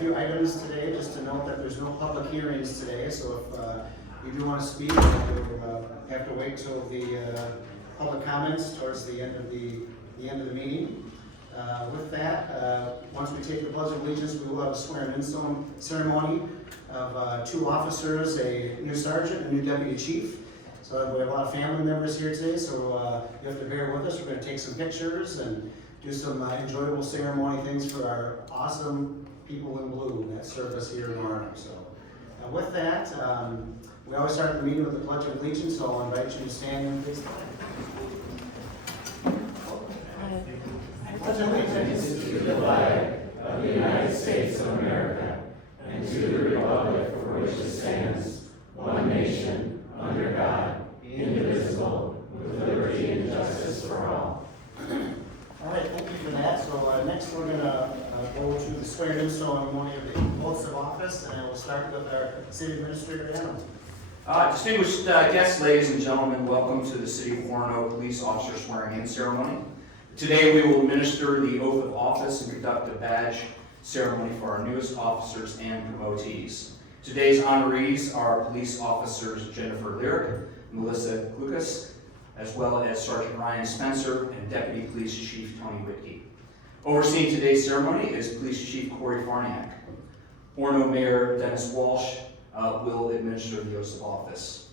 few items today, just to note that there's no public hearings today, so if you do want to speak, you'll have to wait till the public comments towards the end of the end of the meeting. With that, once we take the Pledge of Allegiance, we will have a swearing-in ceremony of two officers, a new sergeant, and a new deputy chief. So we have a lot of family members here today, so you have to bear with us. We're going to take some pictures and do some enjoyable ceremony things for our awesome people in blue that serve us here in Warren. So with that, we always start the meeting with the Pledge of Allegiance, so I'll invite you to stand and please. Pledge allegiance to the flag of the United States of America and to the republic for which it stands, one nation, under God, indivisible, with liberty and justice for all. All right, thank you for that. So next we're going to go to the swearing-in ceremony of the oaths of office, and we'll start with our city administrator, Adam. Distinguished guests, ladies and gentlemen, welcome to the City of Orono Police Officer Swearing-In Ceremony. Today we will administer the oath of office and conduct a badge ceremony for our newest officers and promotees. Today's honorees are Police Officers Jennifer Lyric, Melissa Klukas, as well as Sergeant Ryan Spencer and Deputy Police Chief Tony Whitkey. Overseeing today's ceremony is Police Chief Corey Farniak. Orono Mayor Dennis Walsh will administer the oaths of office.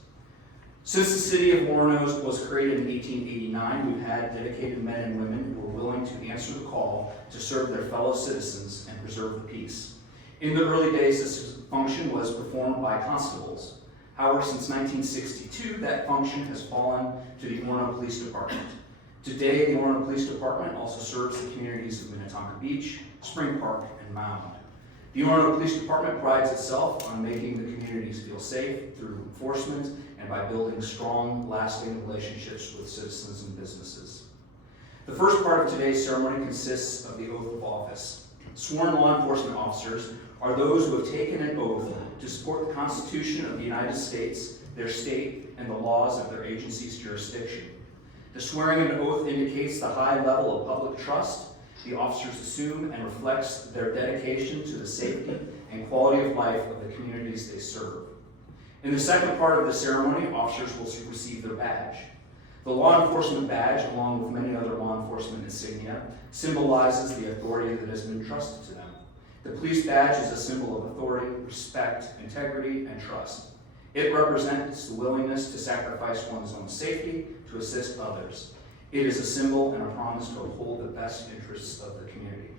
Since the city of Orono was created in 1889, we've had dedicated men and women who were willing to answer the call to serve their fellow citizens and preserve the peace. In the early days, this function was performed by constables. However, since 1962, that function has fallen to the Orono Police Department. Today, the Orono Police Department also serves the communities of Minnetonka Beach, Spring Park, and Mound. The Orono Police Department prides itself on making the communities feel safe through enforcement and by building strong, lasting relationships with citizens and businesses. The first part of today's ceremony consists of the oath of office. Sworn law enforcement officers are those who have taken an oath to support the Constitution of the United States, their state, and the laws of their agency's jurisdiction. The swearing-in oath indicates the high level of public trust the officers assume and reflects their dedication to the safety and quality of life of the communities they serve. In the second part of the ceremony, officers will receive their badge. The law enforcement badge, along with many other law enforcement insignia, symbolizes the authority that has been entrusted to them. The police badge is a symbol of authority, respect, integrity, and trust. It represents the willingness to sacrifice one's own safety to assist others. It is a symbol and a promise to uphold the best interests of the community.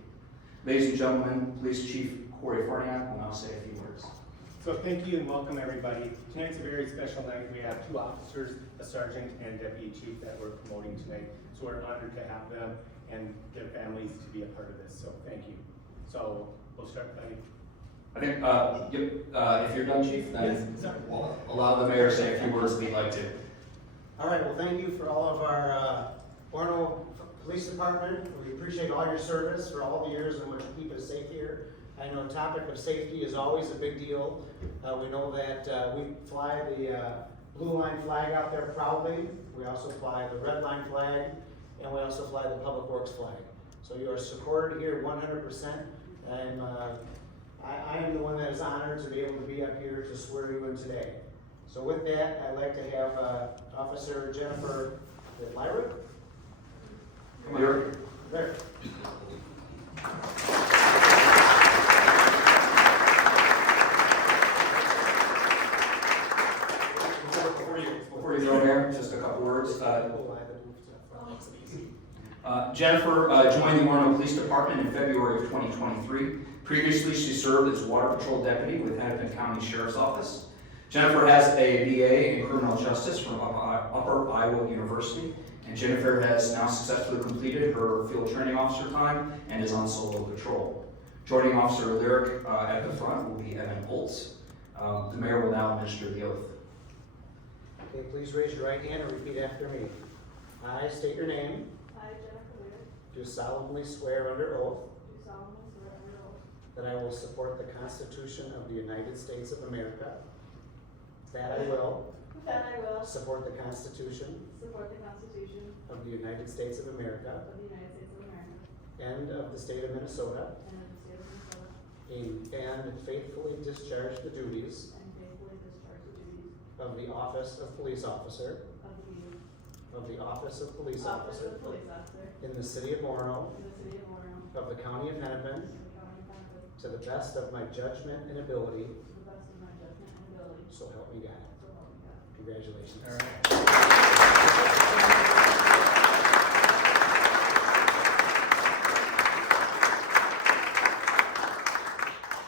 Ladies and gentlemen, Police Chief Corey Farniak will now say a few words. So thank you and welcome everybody. Tonight's a very special night. We have two officers, a sergeant and deputy chief that we're promoting tonight. So we're honored to have them and their families to be a part of this. So thank you. So we'll start by. I think if you're done, Chief, then we'll allow the mayor to say a few words if he'd like to. All right, well, thank you for all of our Orono Police Department. We appreciate all your service for all the years in which you keep us safe here. I know the topic of safety is always a big deal. We know that we fly the blue line flag out there proudly. We also fly the red line flag, and we also fly the Public Works flag. So you are supported here 100%, and I am the one that is honored to be able to be up here to swear you in today. So with that, I'd like to have Officer Jennifer Lyric. Lyric. There. Before you go there, just a couple words. Jennifer joined the Orono Police Department in February of 2023. Previously, she served as Water Patrol Deputy with Hennepin County Sheriff's Office. Jennifer has a BA in Criminal Justice from Upper Iowa University, and Jennifer has now successfully completed her field training officer time and is on solo patrol. Joining Officer Lyric at the front will be Evan Holtz. The mayor will now administer the oath. Okay, please raise your right hand and repeat after me. I state your name. I, Jennifer Lyric, Do solemnly swear under oath do solemnly swear under oath that I will support the Constitution of the United States of America. That I will that I will support the Constitution support the Constitution of the United States of America of the United States of America and of the state of Minnesota, and of the state of Minnesota, a and faithfully discharge the duties and faithfully discharge the duties of the office of police officer of the office of police office officer of police officer in the city of Orono in the city of Warren, of the county of Hennepin in the county of Hennepin, to the best of my judgment and ability, to the best of my judgment and ability, so help me God. so help me God. Congratulations. All right.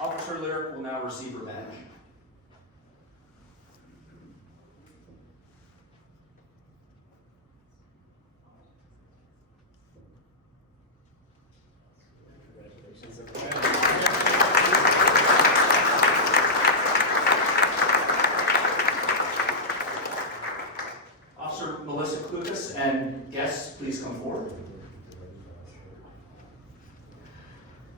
Officer Lyric will now receive her badge. Congratulations, everybody. Officer Melissa Klukas and guests, please come forward.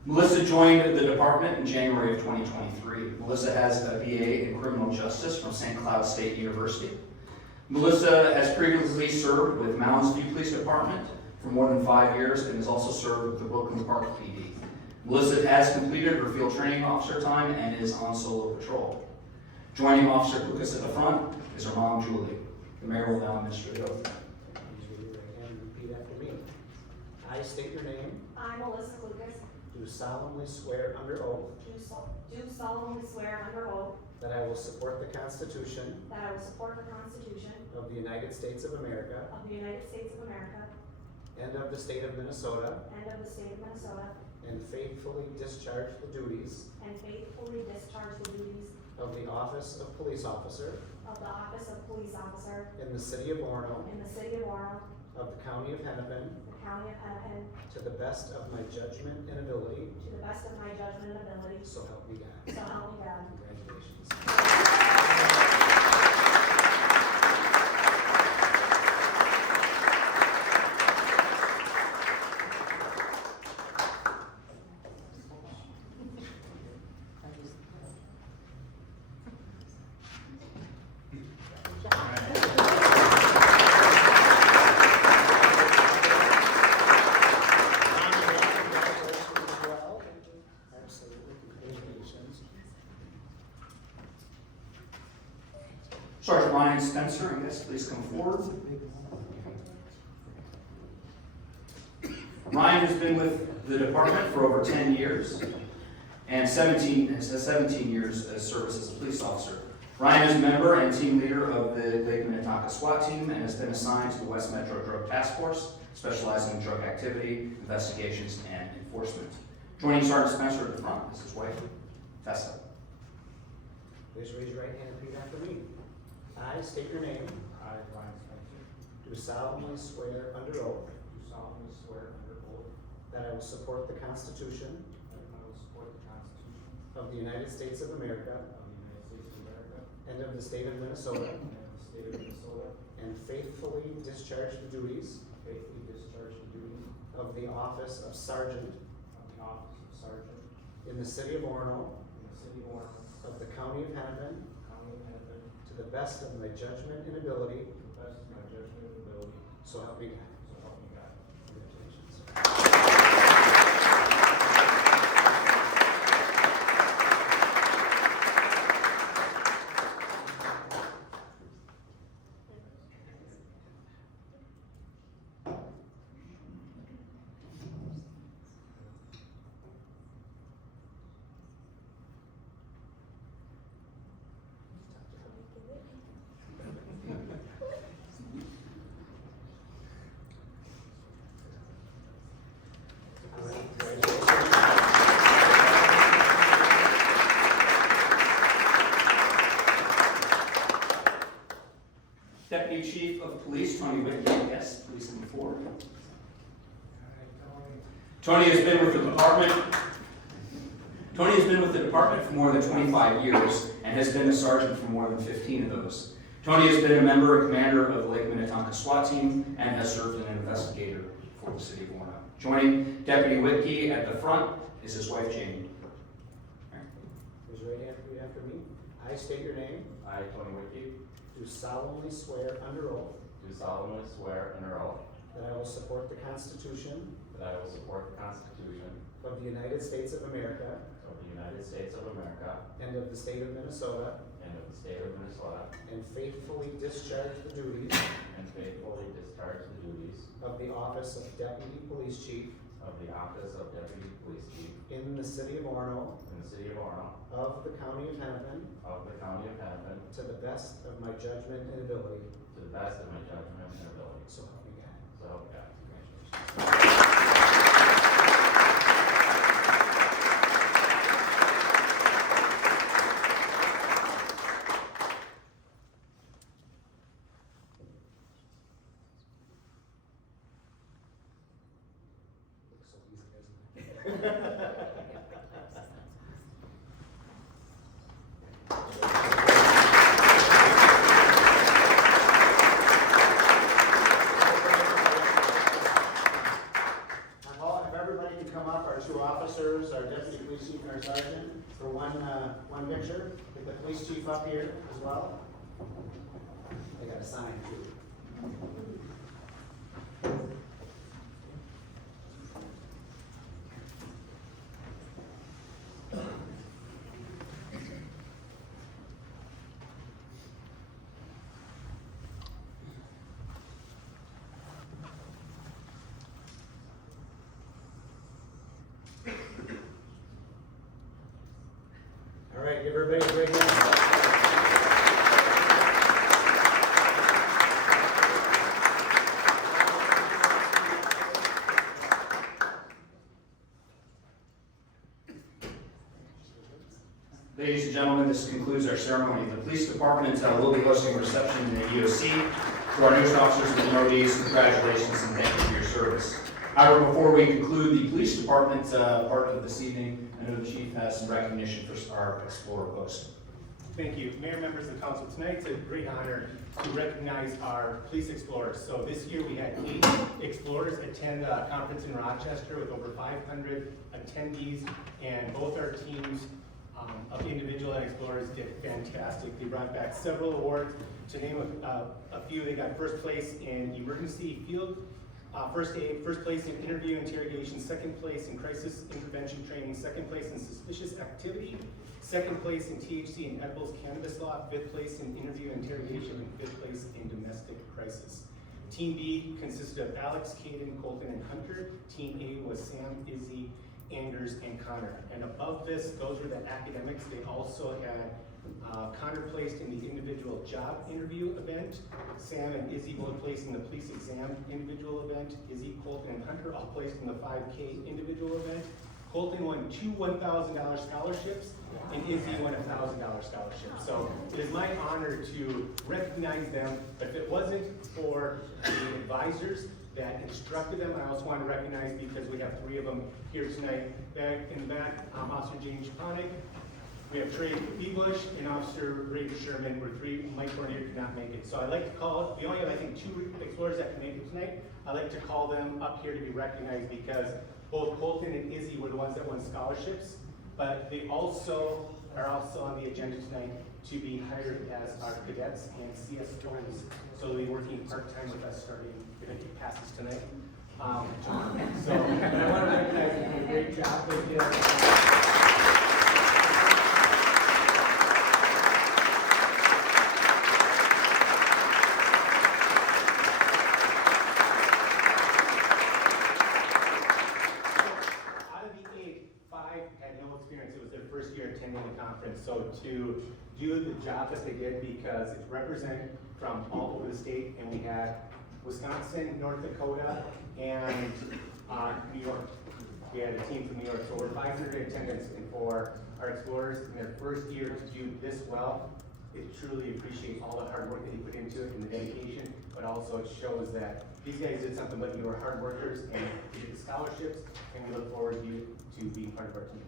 Melissa joined the department in January of 2023. Melissa has a BA in criminal justice from St. Cloud State University. Melissa has previously served with Mounds View Police Department for more than 5 years and has also served with the Brooklyn Park PD. Melissa has completed her field training officer time and is on solo patrol. Joining Officer Klukas at the front is her mom, Julie. The mayor will now administer the oath. Please raise your right hand and repeat after me. I state your name, I, Melissa Lucas, do solemnly swear under oath do solemnly swear under oath that I will support the Constitution that I will support the Constitution of the United States of America of the United States of America and of the state of Minnesota, and of the state of Minnesota, and faithfully discharge the duties and faithfully discharge the duties of the office of police officer of the office of police officer in the city of Orono in the city of Warren, of the county of Hennepin the county of Hennepin, to the best of my judgment and ability, to the best of my judgment and ability, so help me God. so help me God. Congratulations. Congratulations as well. Absolutely, congratulations. Sergeant Ryan Spencer and guests, please come forward. Ryan has been with the department for over 10 years and 17 years as service as a police officer. Ryan is a member and team leader of the Lake Minnetonka SWAT team and has been assigned to the West Metro Drug Task Force, specializing in drug activity, investigations, and enforcement. Joining Sergeant Spencer at the front is his wife, Tessa. Please raise your right hand and repeat after me. I state your name, I, Ryan Spencer, do solemnly swear under oath do solemnly swear under oath that I will support the Constitution that I will support the Constitution of the United States of America of the United States of America and of the state of Minnesota, and of the state of Minnesota, and faithfully discharge the duties faithfully discharge the duties of the office of sergeant of the office of sergeant in the city of Orono in the city of Warren, of the county of Hennepin county of Hennepin, to the best of my judgment and ability, to the best of my judgment and ability, so help me God. so help me God. Congratulations. All right, congratulations. Deputy Chief of Police, Tony Whitney, and guests, please come forward. Tony has been with the department for more than 25 years and has been a sergeant for more than 15 of those. Tony has been a member and commander of the Lake Minnetonka SWAT team and has served as an investigator for the city of Warren. Joining Deputy Whitney at the front is his wife, Jamie. Raise your right hand and repeat after me. I state your name, I, Tony Wiki, do solemnly swear under oath do solemnly swear under oath that I will support the Constitution that I will support the Constitution of the United States of America of the United States of and of the state of Minnesota, and of the state of Minnesota, and faithfully discharge the duties and faithfully discharge the duties of the office of Deputy Police Chief of the office of Deputy Police Chief in the city of Orono, in the city of Orono, of the county of Hennepin, of the county of Hennepin, to the best of my judgment and ability. to the best of my judgment and ability. So help me God. So help God. Congratulations. Looks so easy, doesn't it? If everybody can come up, our two officers, our deputy police chief and our sergeant, for one picture. Get the police chief up here as well. They got a sign too. All right, give everybody a great hand. Ladies and gentlemen, this concludes our ceremony. The police department will be hosting a reception in the EOC. To our newest officers and promotees, congratulations and thank you for your service. However, before we conclude the police department part of this evening, I know the chief has some recognition for our Explorer post. Thank you. Mayor, members of council, tonight it's a great honor to recognize our police explorers. So this year we had 8 explorers attend a conference in Rochester with over 500 attendees, and both our teams of individual and explorers did fantastic. They brought back several awards. To name a few, they got first place in emergency field first aid, first place in interview interrogation, second place in crisis intervention training, second place in suspicious activity, second place in THC and edibles cannabis law, fifth place in interview interrogation, and fifth place in domestic crisis. Team B consisted of Alex, Caden, Colton, and Hunter. Team A was Sam, Izzy, Anders, and Connor. And above this, those were the academics. They also had Connor placed in the individual job interview event. Sam and Izzy both placed in the police exam individual event. Izzy, Colton, and Hunter all placed in the 5K individual event. Colton won 2 $1,000 scholarships, and Izzy won a $1,000 scholarship. So it is my honor to recognize them, but if it wasn't for the advisors that instructed them, I also want to recognize, because we have 3 of them here tonight. Back in the back, Officer James Japanik, we have Trey Bebush, and Officer Ray Sherman. We're 3. Mike Fournier could not make it. So I'd like to call, we only have, I think, 2 explorers that can make it tonight. I'd like to call them up here to be recognized, because both Colton and Izzy were the ones that won scholarships, but they also are on the agenda tonight to be hired as our cadets and CSOs. So they'll be working part-time with us starting, if it passes tonight. So I want to recognize you did a great job with this. Attending the conference, so to do the job that they did, because it's represented from all over the state, and we had Wisconsin, North Dakota, and New York. We had a team from New York, so we're 500 attendance, and for our explorers in their first year to do this well, it truly appreciate all the hard work that you put into it and the dedication, but also it shows that these guys did something, but you were hard workers and you did the scholarships, and we look forward to you to being part of our team.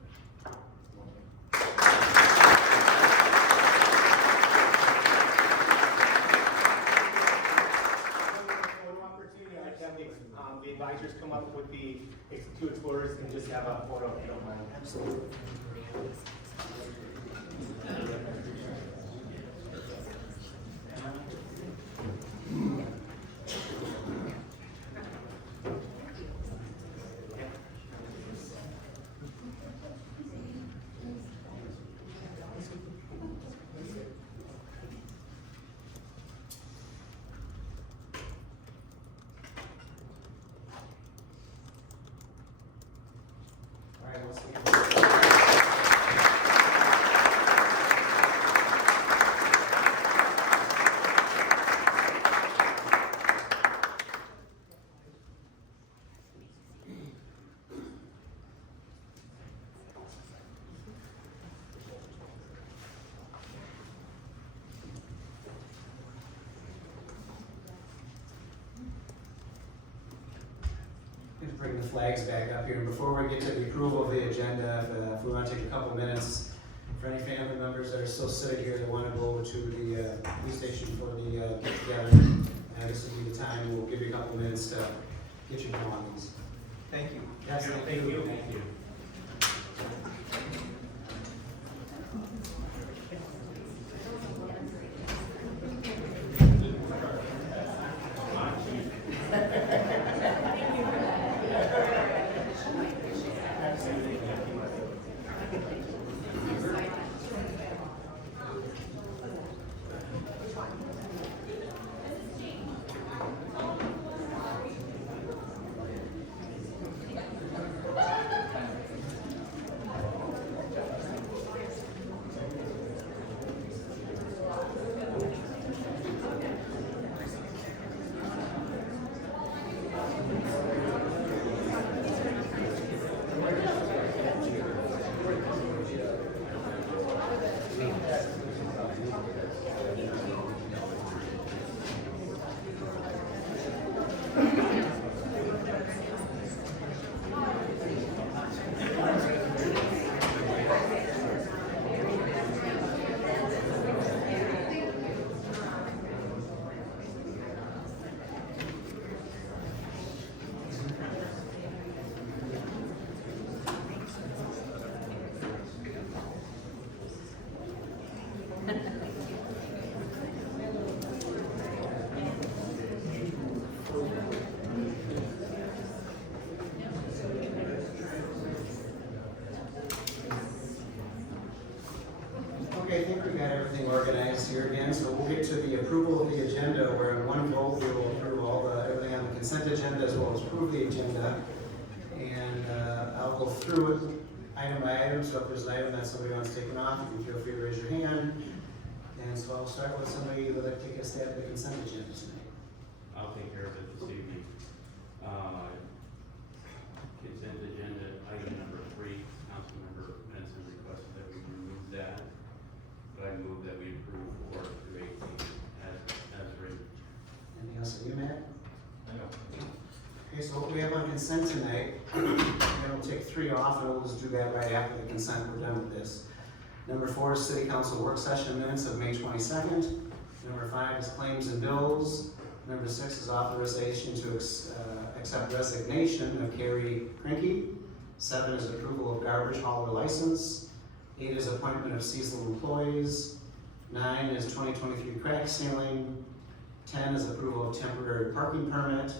The advisors come up with the 2 explorers and just have a photo, if you don't mind. Absolutely. once again. Going to bring the flags back up here. And before we get to the approval of the agenda, if we want to take a couple minutes, for any family members that are still sitting here that want to go over to the police station for the get together, this would be the time. We'll give you a couple minutes to get your belongings. Thank you. Yes, thank you. Thank you. Okay, I think we got everything organized here again, so we'll get to the approval of the agenda, where in one vote we will approve everything on the consent agenda as well as approve the agenda. And I'll go through it item by item, so if there's an item that somebody wants taken off, you can feel free to raise your hand. And so I'll start with somebody that would like to take a stab at the consent agenda tonight. I'll take care of it this evening. Consent agenda, item number 3, Councilmember Benson requested that we remove that. But I move that we approve 4 through 18 as written. Anything else that you, Matt? I know. Okay, so what we have on consent tonight, and we'll take 3 off, and we'll just do that right after the consent, we're done with this. Number 4 is city council work session minutes of May 22nd. Number 5 is claims and bills. Number 6 is authorization to accept resignation of Carrie Krinke. 7 is approval of garbage hauler license. 8 is appointment of seasonal employees. 9 is 2023 crack ceiling. 10 is approval of temporary parking permit.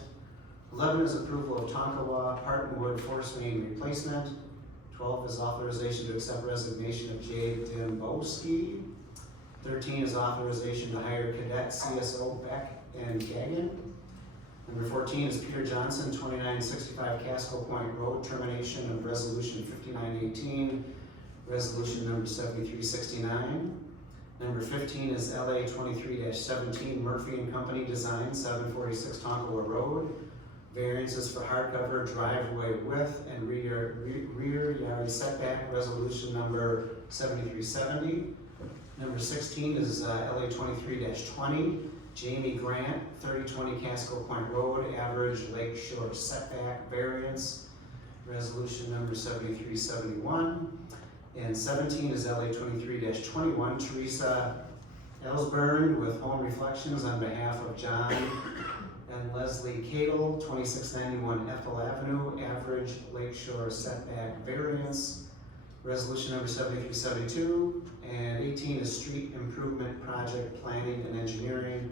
11 is approval of Tonkawa Parton Wood force main replacement. 12 is authorization to accept resignation of Jay Dembowski. 13 is authorization to hire cadet CSO Beck and Gagan. Number 14 is Peter Johnson, 2965 Casco Point Road, termination of resolution 5918, resolution number 7369. Number 15 is LA 23-17 Murphy and Company Design, 746 Tonkawa Road. Variances for hardcover driveway width and rear yard setback, resolution number 7370. Number 16 is LA 23-20, Jamie Grant, 3020 Casco Point Road, average lake shore setback variance, resolution number 7371. And 17 is LA 23-21, Teresa Ellsburn with Home Reflections on behalf of John and Leslie Cadle, 2691 Ethel Avenue, average lakeshore setback variance, resolution number 7372. And 18 is street improvement project planning and engineering,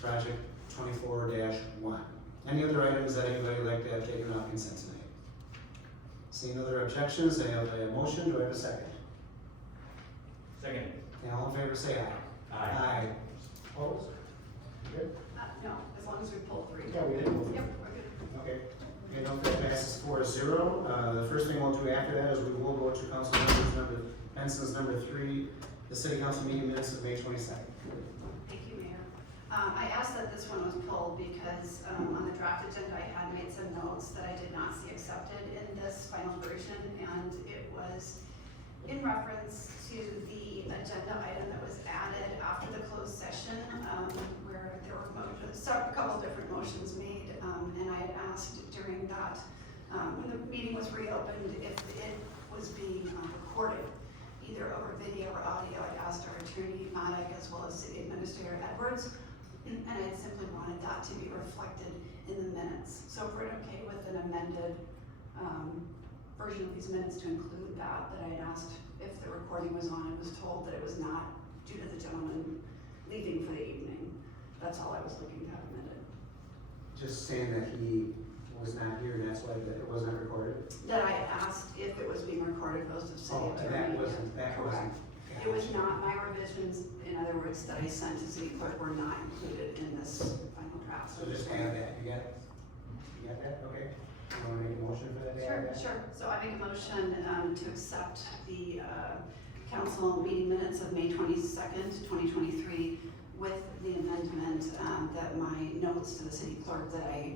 project 24-1. Any other items that anybody would like to have taken off consent tonight? Seeing other objections, I have a motion. Do I have a second? Second. And all in favor say aye. Aye. Opposed? Good? No, as long as we pull 3. Yeah, we did. Yep, we're good. Okay. Okay, note that passes 4-0. The first thing we'll do after that is we will go to council members number, Benson's number 3, the city council meeting minutes of May 22nd. Thank you, Mayor. I asked that this one was pulled because on the draft agenda, I had made some notes that I did not see accepted in this final version, and it was in reference to the agenda item that was added after the closed session, where there were motions, a couple different motions made, and I had asked during that, when the meeting was reopened, if it was being recorded, either over video or audio. I'd asked our attorney, Maddock, as well as City Administrator Edwards, and I simply wanted that to be reflected in the minutes. So if we're okay with an amended version of these minutes to include that I had asked if the recording was on, I was told that it was not due to the gentleman leaving for the evening. That's all I was looking to have amended. Just saying that he was not here, and that's why it wasn't recorded. That I asked if it was being recorded, goes to the city Oh, attorney. and that wasn't. Correct. It was not, my revisions, in other words, that I sent to city clerk were not included in this final draft. So just add that, you got it? You got that, okay? You wanna make a motion for that? to add that? Sure. So I make a motion to accept the council meeting minutes of May 22nd, 2023, with the amendment that my notes to the city clerk that I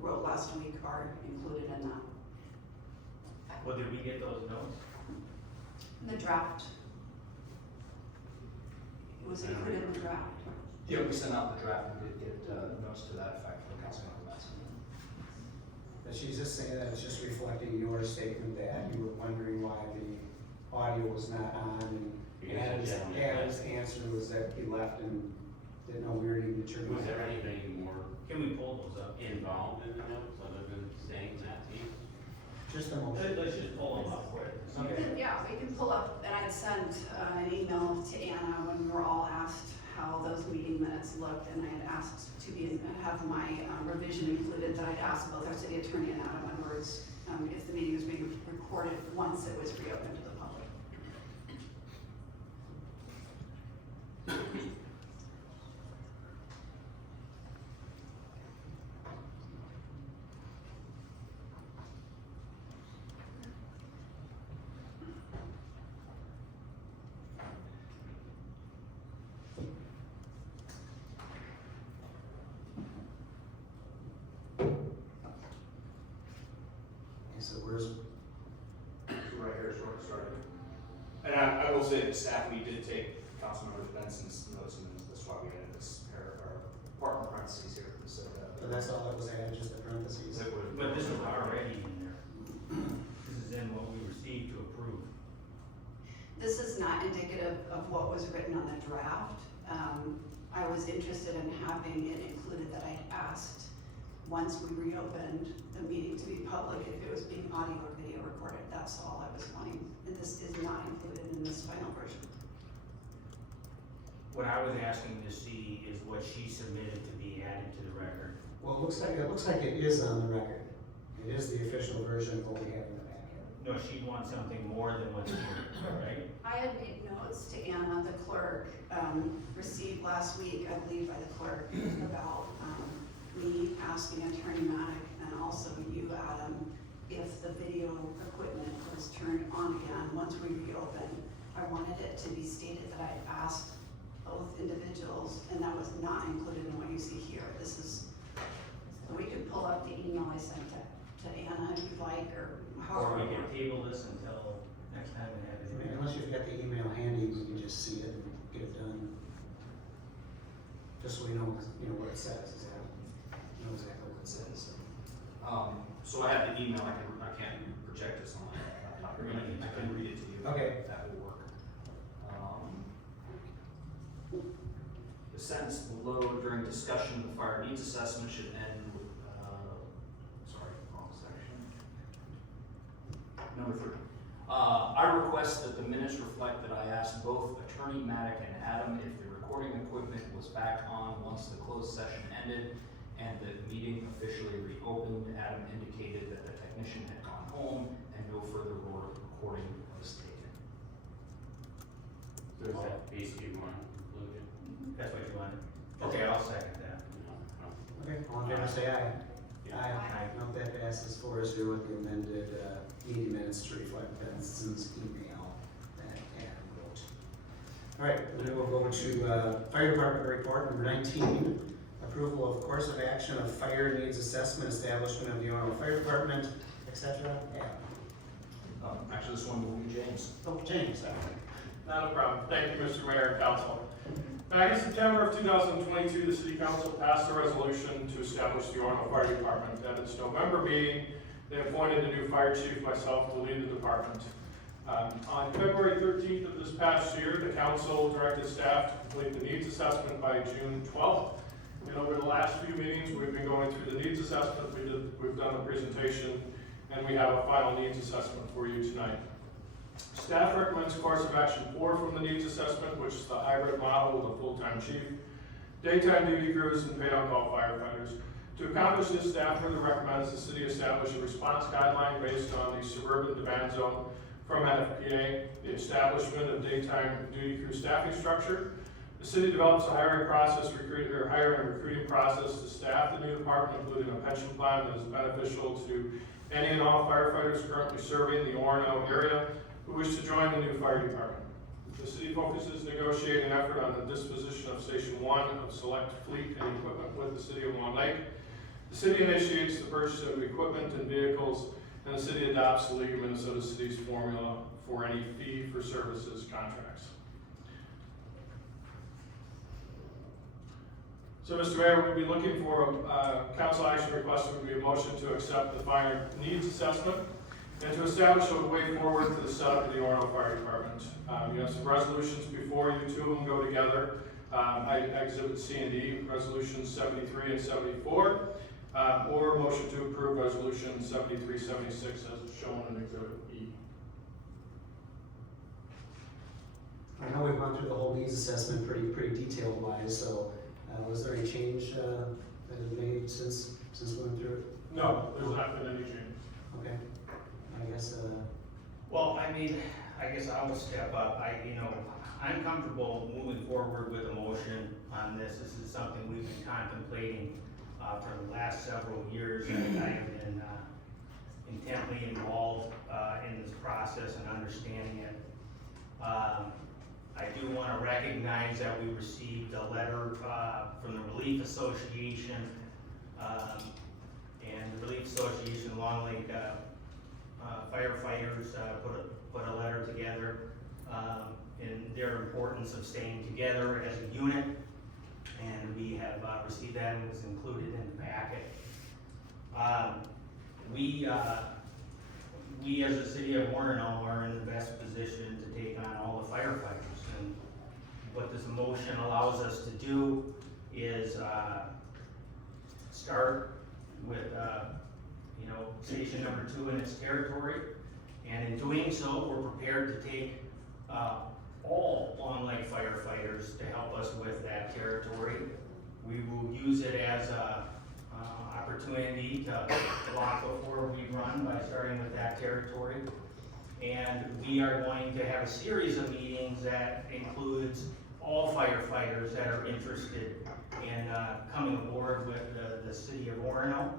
wrote last week are included in that. Well, did we get those notes? The draft. It was included in the draft. Yeah, we sent out the draft and did get notes to that effect for Councilmember Benson. But she's just saying that it's just reflecting your statement that you were wondering why the audio was not on, and Adam's answer was that he left and didn't know we were even turning. Was there anything more Can we pull those up? involved in the notes other than saying that to you? Just a motion. Let's just pull them up quick. Yeah, we can pull up, and I sent an email to Anna when we were all asked how those meeting minutes looked, and I had asked to have my revision included, that I'd asked both our city attorney and Adam Edwards if the meeting was being recorded once it was reopened to the public. Okay, so where's, Right here is where it started. And I will say that staff, we did take Councilmember Benson's notes, and that's why we added this paragraph, part in parentheses here, so that. so that's all that was added, just the parentheses. That would- But this is already in there. This is in what we received to approve. This is not indicative of what was written on the draft. I was interested in having it included that I asked, once we reopened the meeting to be public, if it was being audio or video recorded. That's all I was wanting, and this is not included in this final version. What I was asking to see is what she submitted to be added to the record. Well, it looks like it is on the record. It is the official version of what we have in the packet. No, she wants something more than what's here, right? I had made notes to Anna, the clerk, received last week, I believe by the clerk, about me asking Attorney Maddock and also you, Adam, if the video equipment was turned on again once we reopened. I wanted it to be stated that I asked both individuals, and that was not included in what you see here. This is, we could pull up the email I sent to Anna if you'd like, or Or however. we can table this until next time we have I mean, it. unless you've got the email handy, we can just see it and get it done. Just so we know, what it says, know exactly what it says. So I have the email, I can't project this on my laptop, I can read it to you. Okay. If that will work. The sentence below, during discussion, the fire needs assessment should end with, sorry, wrong section. Number 3. I request that the minutes reflect that I asked both Attorney Maddock and Adam if the recording equipment was back on once the closed session ended and the meeting officially reopened. Adam indicated that the technician had gone home and no further recording was taken. So is that basically one included? That's what you wanted? Okay, I'll second that. Okay, all in favor, say aye. Aye. Note that passes 4-0 with the amended meeting minutes to reflect Benson's email and vote. All right, then we'll go to Fire Department report number 19. Approval of course of action of fire needs assessment, establishment of the Orono Fire Department, etc. Yeah. Actually, this one will be James. Oh, James, sorry. Not a problem. Thank you, Mr. Mayor and Council. Back in September of 2022, the City Council passed a resolution to establish the Orono Fire Department. At its November meeting, they appointed a new fire chief, myself, to lead the department. On February 13th of this past year, the council directed staff to complete the needs assessment by June 12th. And over the last few meetings, we've been going through the needs assessment. We've done the presentation, and we have a final needs assessment for you tonight. Staff recommends course of action 4 from the needs assessment, which is the hybrid model with a full-time chief, daytime duty crews, and paid-on-call firefighters. To accomplish this, staff further recommends the city establish a response guideline based on the suburban demand zone from NFPA, the establishment of daytime duty crew staffing structure. The city develops a hiring process, hiring and recruiting process to staff the new department, including a pension plan that is beneficial to any and all firefighters currently serving the Orono area who wish to join the new fire department. The city focuses negotiating effort on the disposition of Station 1 of select fleet and equipment with the city of Long Lake. The city initiates the purchase of equipment and vehicles, and the city adopts the League of Minnesota Cities formula for any fee-for-services contracts. So, Mr. Mayor, we'd be looking for a council action request would be a motion to accept the fire needs assessment and to establish a way forward for the setup of the Orono Fire Department. You have some resolutions before you, 2 of them go together. Exhibit C and D, resolutions 73 and 74, or motion to approve resolution 7376 as shown in exhibit E. I know we've gone through the whole needs assessment pretty detailed wise, so was there any change that was made since we went through it? No, there's not been any change. Okay, I guess, Well, I mean, I guess I will step up. I'm comfortable moving forward with a motion on this. This is something we've been contemplating for the last several years, and I have been intently involved in this process and understanding it. I do want to recognize that we received a letter from the Relief Association, and the Relief Association Long Lake firefighters put a letter together in their importance of staying together as a unit, and we have received that and it's included in the packet. We as a city of Orono are in the best position to take on all the firefighters, and what this motion allows us to do is start with station number 2 in its territory, and in doing so, we're prepared to take all Long Lake firefighters to help us with that territory. We will use it as a opportunity to block before we run by starting with that territory. And we are going to have a series of meetings that includes all firefighters that are interested in coming aboard with the city of Orono.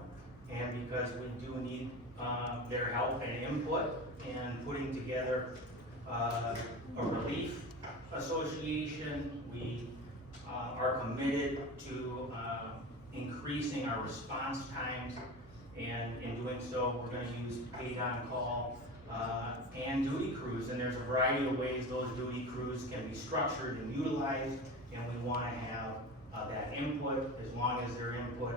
And because we do need their help and input in putting together a relief association, we are committed to increasing our response times, and in doing so, we're going to use paid-on-call and duty crews, and there's a variety of ways those duty crews can be structured and utilized, and we want to have that input, as long as their input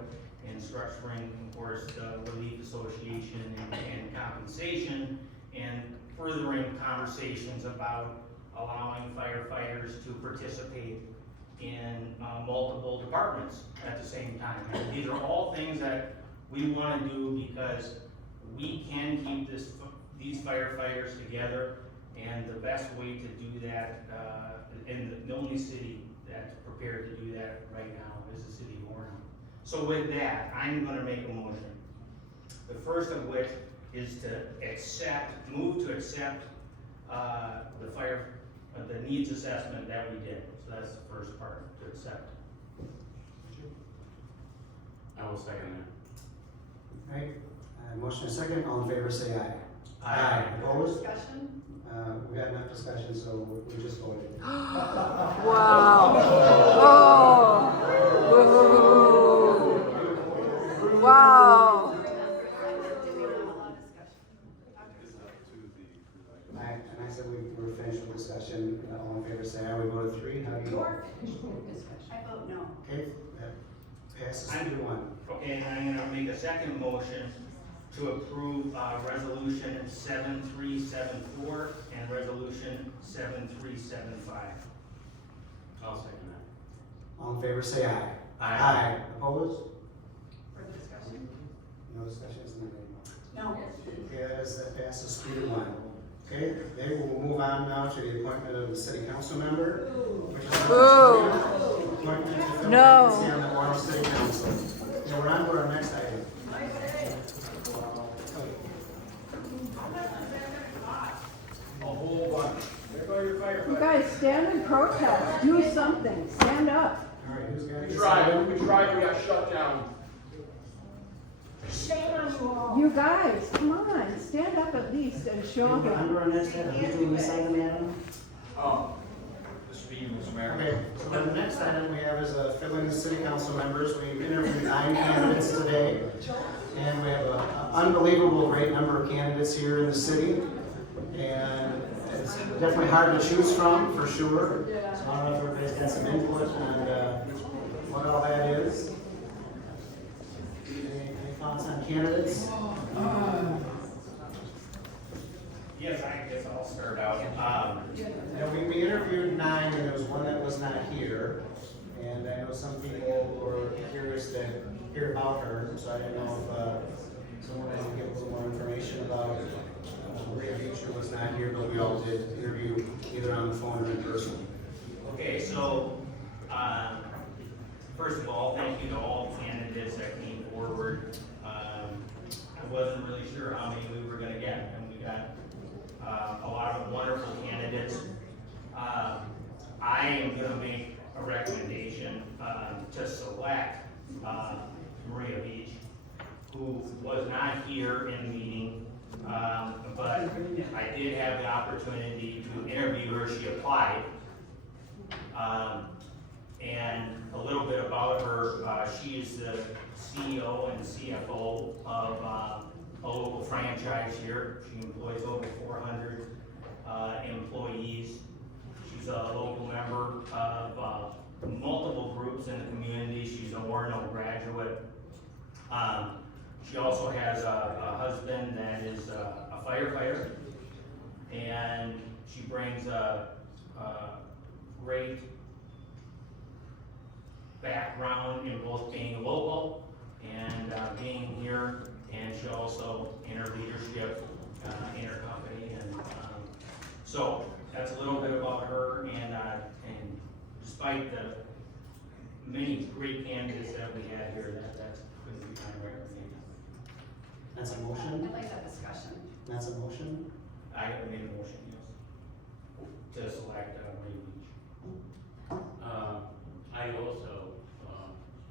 in structuring, of course, the Relief Association and compensation, and furthering conversations about allowing firefighters to participate in multiple departments at the same time. And these are all things that we want to do because we can keep these firefighters together, and the best way to do that, and the only city that's prepared to do that right now is the city of Orono. So with that, I'm going to make a motion. The first of which is to move to accept the needs assessment that we did. So that's the first part, to accept. I will second Right, motion is second, all in favor say aye. Aye. Opposed? Discussion? We got enough discussion, so we just voted. Wow. Oh. Wow. And I said we were finished with discussion, all in favor say aye, we voted 3, how do you vote? I vote no. Okay, that passes 3-1. Okay, and I'm gonna make a second motion to approve, resolution 7374 and resolution 7375. I'll second that. All in favor say aye. Aye. Opposed? Further discussion? No discussion, isn't there anymore? No. Okay, that passes 3-1. Okay, then we'll move on now to the appointment of the city council member, which is appointment to fill No. vacancy on the Warren City Council. Yeah, we're on to our next item. A whole bunch. There go your You firefighters. guys stand and protest. Do something. Stand up. All right, who's got We this? tried, we got shut down. Shame on you all. You guys, come on. Stand up at least and show We're him. on to our next item. Who's doing this item, Adam? Oh. Mr. Mayor. Okay, so the next item we have is filling the city council members. We interviewed 9 candidates today, and we have an unbelievable great number of candidates here in the city. And it's definitely hard to choose from, for sure. So I don't know if everybody's got some input on what all that is. Any thoughts on candidates? Yes, I guess I'll start out. Yeah, we interviewed 9, and there was one that was not here. And I know some people were curious to hear about her, so I didn't know if someone wanted to give a little more information about Maria Beecher was not here, but we all did interview either on the phone or in person. Okay, so, first of all, thank you to all candidates that came forward. I wasn't really sure how many we were gonna get, and we got a lot of wonderful candidates. I am gonna make a recommendation to select Maria Beach, who was not here in the meeting, but I did have the opportunity to interview her. She applied. And a little bit about her, she is the CEO and CFO of a local franchise here. She employs over 400 employees. She's a local member of multiple groups in the community. She's a Warno graduate. She also has a husband that is a firefighter, and she brings a great background in both being local and being here, and she also in her leadership in her company, and so that's a little bit about her. And despite the many great candidates that we had here, that's going to be my recommendation. That's a motion? I'd like that discussion. That's a motion? I made a motion, yes, to select Maria Beach. I also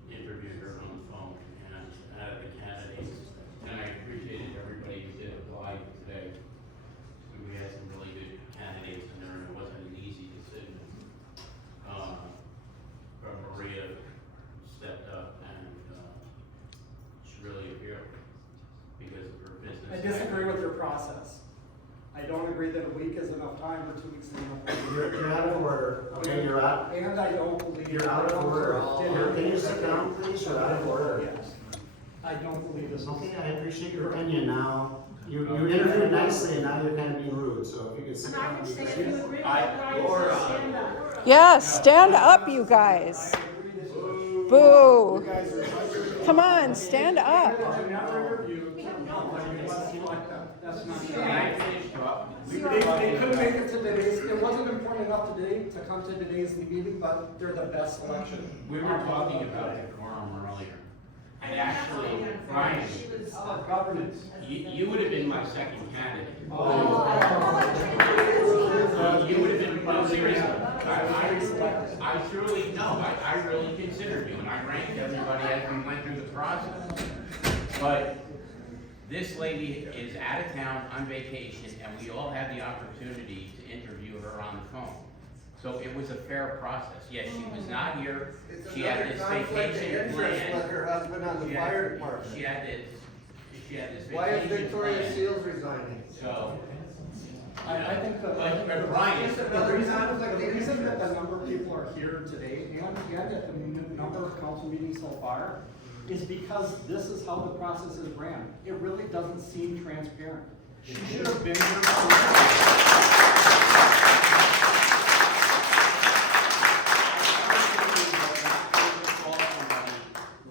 interviewed her on the phone and out of the candidates, and I appreciated everybody who did apply today. We had some really good candidates in there, and it wasn't an easy decision. But Maria stepped up, and she's really a hero because of her business. I disagree with your process. I don't agree that a week is enough time or 2 weeks is enough time. You're out of order, okay, you're out. And I don't believe. You're out of order. Can you sit down, please? You're out of order. Yes. I don't believe this. Okay, I appreciate your opinion now. You interviewed nicely, and now you're kind of being rude, so if you could sit down. Yes, stand up, you guys. Boo. Come on, stand up. That's not true. They couldn't make it to today's, it wasn't important enough today to come to today's meeting, but they're the best selection. We were talking about the quorum earlier, and actually, Brian, Governance. you would have been my second candidate. Oh. You would have been, no, seriously, I truly, no, I really considered you, and I ranked everybody as we went through the process. But this lady is out of town on vacation, and we all had the opportunity to interview her on the phone. So it was a fair process. Yes, she was not here. She had this vacation planned. With her husband on the She had- fire department. She had this vacation Why is Victoria planned. Seals resigning? So, I think but the Brian, reason that the number of people are here today, and at the number of council meetings so far, is because this is how the process is ran. It really doesn't seem transparent. She should have been here.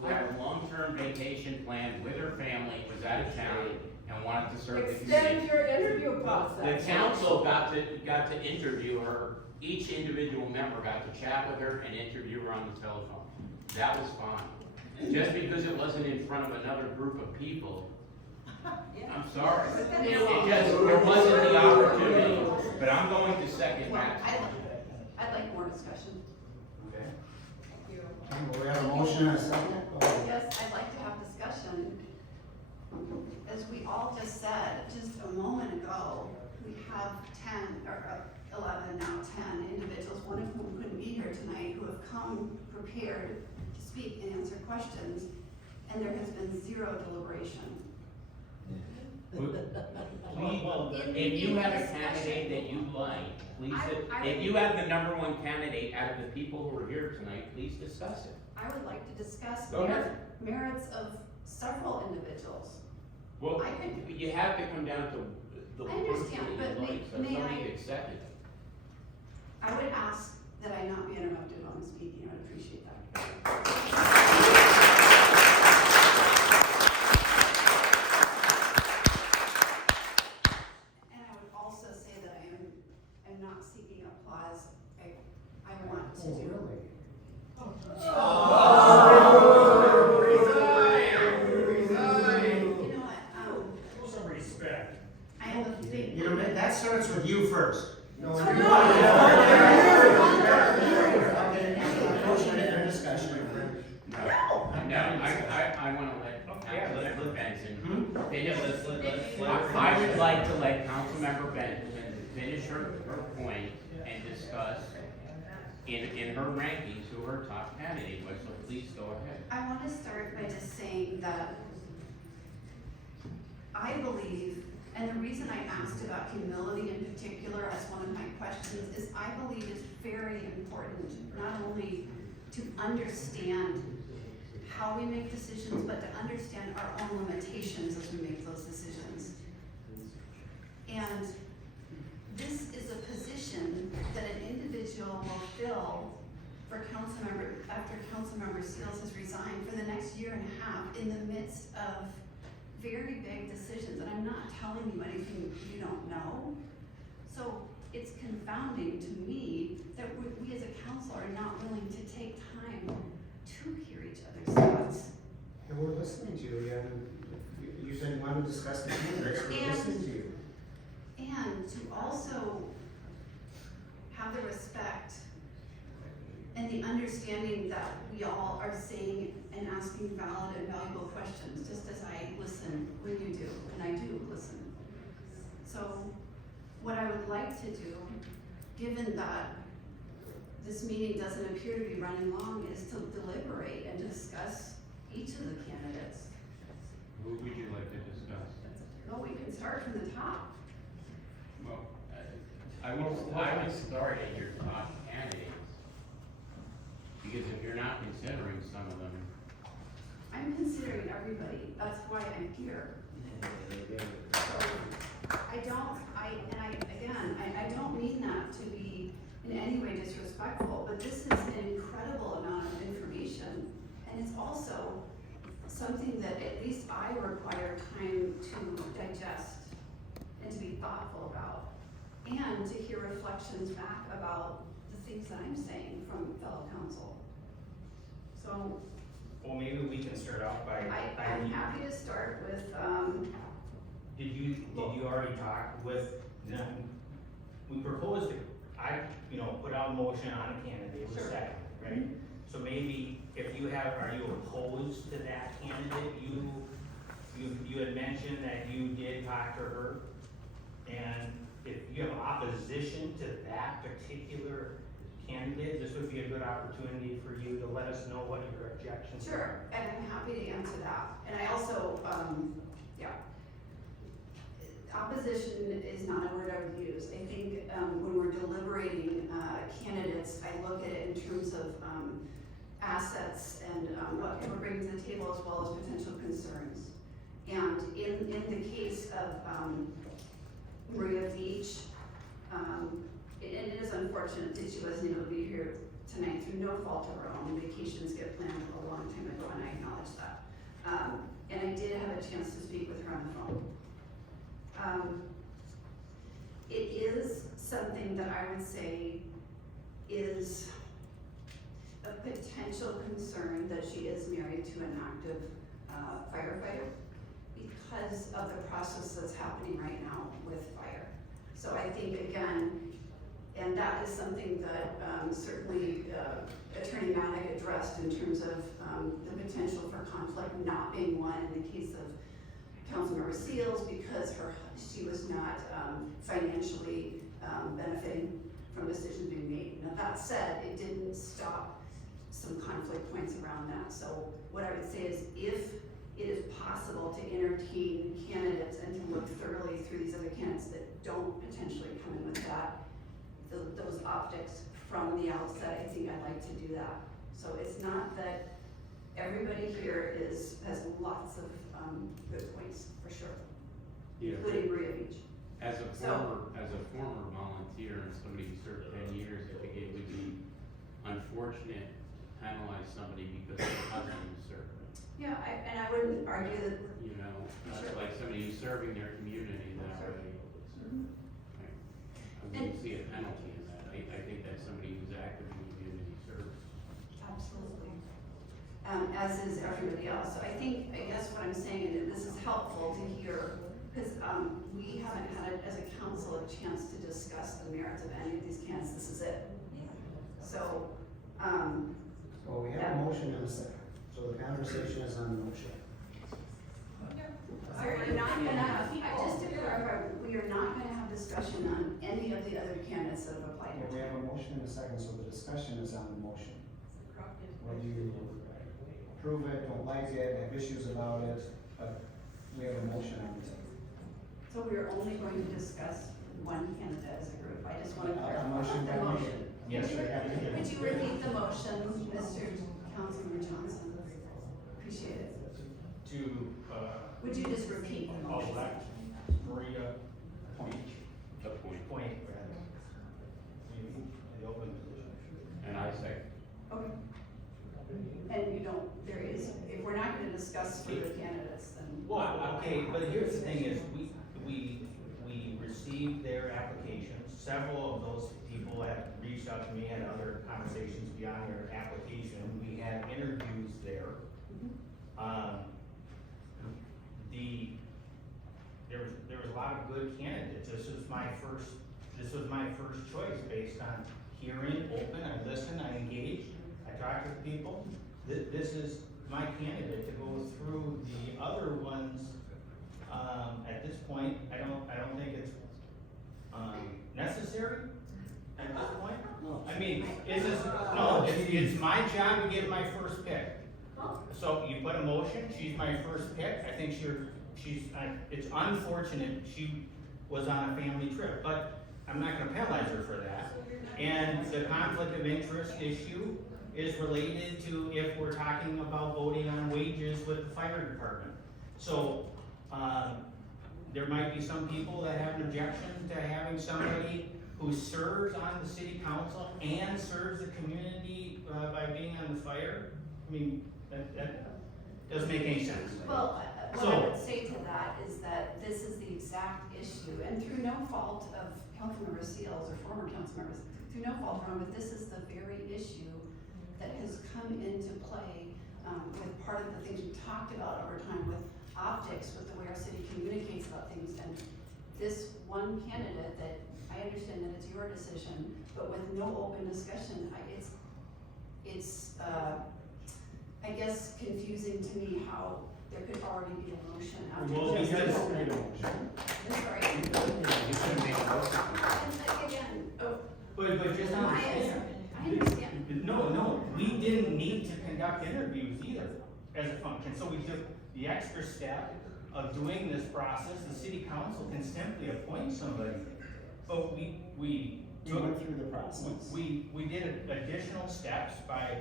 who had a long-term vacation planned with her family, was out of town, and wanted to serve the Extend community. your interview The process. council got to interview her, each individual member got to chat with her and interview her on the telephone. That was fine. Just because it wasn't in front of another group of people, I'm sorry. It just, there wasn't the opportunity, but I'm going to second Well, that. I'd like more discussion. Well, we have a motion and a second. Yes, I'd like to have discussion. As we all just said, just a moment ago, we have 11 now, 10 individuals, one of whom couldn't be here tonight, who have come prepared to speak and answer questions, and there has been zero deliberation. If you have a candidate that you like, please, if you have the number one candidate out of the people who are here tonight, please discuss it. I would like to discuss Go ahead. merits of several individuals. Well, I could- you have to come down to the I person understand, that but you like, so may somebody I- accept it. I would ask that I not be interrupted while I'm speaking, I would appreciate that. And I would also say that I'm not seeking applause, I want to do. You know what, Some respect. I have a big. You know, that starts with you first. No, if you motion and discussion. No, I wanna let Councilmember Benson finish. I would like to let Councilmember Benson finish her point and discuss in her rankings who her top candidate was, so please go ahead. I want to start by just saying that I believe, and the reason I asked about humility in particular as one of my questions, is I believe it's very important not only to understand how we make decisions, but to understand our own limitations as we make those decisions. And this is a position that an individual will fill after Councilmember Seals has resigned for the next year and a half in the midst of very big decisions, and I'm not telling you anything you don't know. So it's confounding to me that we as a council are not willing to take time to hear each other's thoughts. And we're listening to you, and you said you want to discuss the candidates, we're listening to you. And to also have the respect and the understanding that we all are saying and asking valid and valuable questions, just as I listen when you do, and I do listen. So what I would like to do, given that this meeting doesn't appear to be running long, is to deliberate and discuss each of the candidates. Who would you like to discuss? Well, we can start from the top. Well, I would start at your top candidates. Because if you're not considering some of them, I'm considering everybody, that's why I'm here. So, I don't mean that to be in any way disrespectful, but this is an incredible amount of information. And it's also something that at least I require time to digest and to be thoughtful about. And to hear reflections back about the things that I'm saying from fellow council. So, Well, maybe we can start off by. I'm happy to start with, Did you already talk with them? We proposed, put out a motion on a candidate, was Sure. second, right? So maybe if you are you opposed to that candidate, you had mentioned that you did talk to her, and if you have opposition to that particular candidate, this would be a good opportunity for you to let us know what your objections are. Sure, and I'm happy to answer that. And I also, opposition is not a word I would use. I think, when we're deliberating, candidates, I look at it in terms of, assets and, what people bring to the table as well as potential concerns. And in the case of, Maria Beach, it is unfortunate that she wasn't able to be here tonight through no fault of her own. Vacations get planned a long time ago, and I acknowledge that. And I did have a chance to speak with her on the phone. It is something that I would say is a potential concern that she is married to an active firefighter because of the process that's happening right now with fire. So I think, again, and that is something that certainly Attorney Maddock addressed in terms of the potential for conflict not being one in the case of Councilmember Seals because she was not financially benefiting from decisions being made. Now that said, it didn't stop some conflict points around that. So what I would say is if it is possible to entertain candidates and to look thoroughly through these other candidates that don't potentially come in with that, those optics from the outset, I think I'd like to do that. So it's not that everybody here has lots of good points, for sure, Yeah. including Maria Beach. As a former volunteer and somebody who served 10 years, I think it would be unfortunate to penalize somebody because of the husband who served. Yeah, and I wouldn't argue that. You know, Sure. like somebody who's serving their community that way. I wouldn't see a penalty in that. I think that's somebody who's active in community service. Absolutely. As is everybody else. So I guess what I'm saying is this is helpful to hear, because we haven't had, as a council, a chance to discuss the merits of any of these candidates. This is it. So, Well, we have a motion and a second, so the conversation is on the motion. so we're not gonna have, just to clarify, we are not gonna have discussion on any of the other candidates that have applied Well, we here. have a motion and a second, so the discussion is on the motion. Whether you approve it, don't like it, have issues about it, but we have a motion on the table. So we are only going to discuss one candidate as a group. I just want to A clarify motion by the me. motion. Yes. Would you repeat the motion, Mr. Councilman Johnson? Appreciate it. To, Would you just repeat the motion? elect Maria Beach, appoint, rather, the open position. And I say, Okay. And you don't, there is, if we're not gonna discuss further candidates, then. Well, okay, but here's the thing is, we received their applications. Several of those people have reached out to me, had other conversations beyond their application. We had interviews there. There was a lot of good candidates. This was my first choice based on hearing, open, I listened, I engaged, I talked with people. This is my candidate to go through the other ones. At this point, I don't think it's, necessary at this point. I mean, it's my job to give my first pick. So you put a motion, she's my first pick, I think it's unfortunate she was on a family trip, but I'm not gonna penalize her for that. And the conflict of interest issue is related to if we're talking about voting on wages with the fire department. So, there might be some people that have an objection to having somebody who serves on the city council and serves the community, by being on the fire. I mean, that doesn't make any sense. Well, what I So- would say to that is that this is the exact issue, and through no fault of Councilmember Seals or former council members, through no fault of their own, but this is the very issue that has come into play, with part of the things we talked about over time with optics, with the way our city communicates about things, and this one candidate that, I understand that it's your decision, but with no open discussion, it's I guess confusing to me how there could already be a motion after. Well, Yes, because- I don't need a motion. Sorry. You shouldn't make a motion. And again, oh, But just understand. I understand. No, we didn't need to conduct interviews either as a function, so we took the extra step of doing this process. The city council can simply appoint somebody, but we We went through the process. We did additional steps by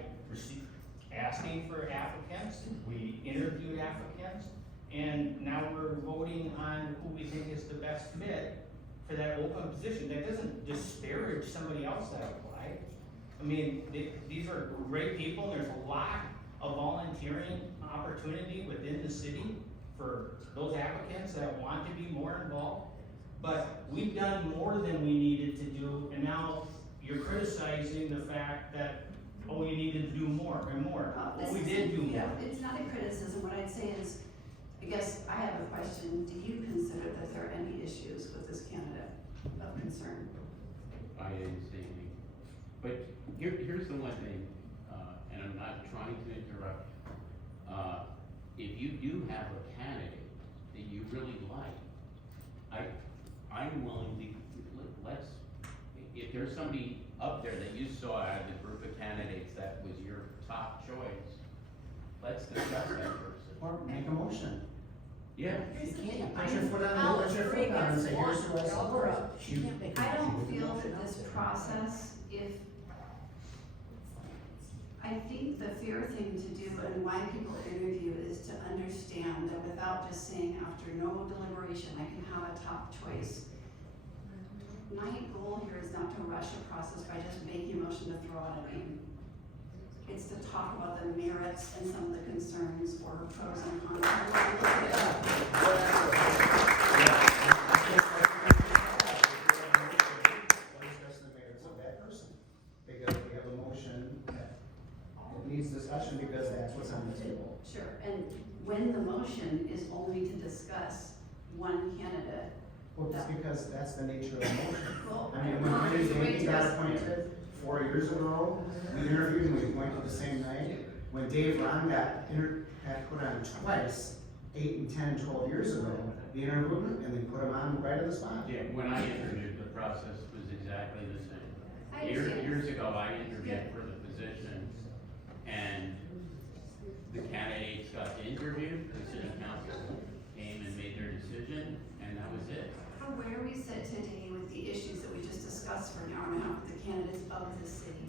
asking for applicants, we interviewed applicants, and now we're voting on who we think is the best fit for that open position. That doesn't disparage somebody else that applied. I mean, these are great people, and there's a lot of volunteering opportunity within the city for those applicants that want to be more involved. But we've done more than we needed to do, and now you're criticizing the fact that, oh, you needed to do more and more. Well, we did do more. It's not a criticism, what I'd say is, I guess I have a question, do you consider that there are any issues with this candidate of concern? I didn't see any. But here's the one thing, and I'm not trying to interrupt. If you do have a candidate that you really like, I'm willing to, let's, if there's somebody up there that you saw out of the group of candidates that was your top choice, let's discuss that person. Or make a motion. Yeah. You can't put your foot on, put your foot down and say, here's who I support. I don't feel that this process, I think the fair thing to do and why people interview is to understand that without just saying after no deliberation, I can have a top choice. My goal here is not to rush a process by just making a motion to throw out a name. It's to talk about the merits and some of the concerns or pros and cons. Because we have a motion that needs discussion because that's what's on the table. Sure, and when the motion is only to discuss one candidate. Well, just because that's the nature of the motion. Well, I mean, when Danny got appointed 4 years ago, we interviewed and we appointed the same night. When Dave Ron got put on twice, 8 and 10 and 12 years ago, we interviewed him and they put him on right at the spot. Yeah, when I interviewed, the process was exactly the same. I understand. Years ago, I interviewed for the position, and the candidates got interviewed, the city council came and made their decision, and that was it. From where we sit today with the issues that we just discussed for an hour and a half with the candidates of the city,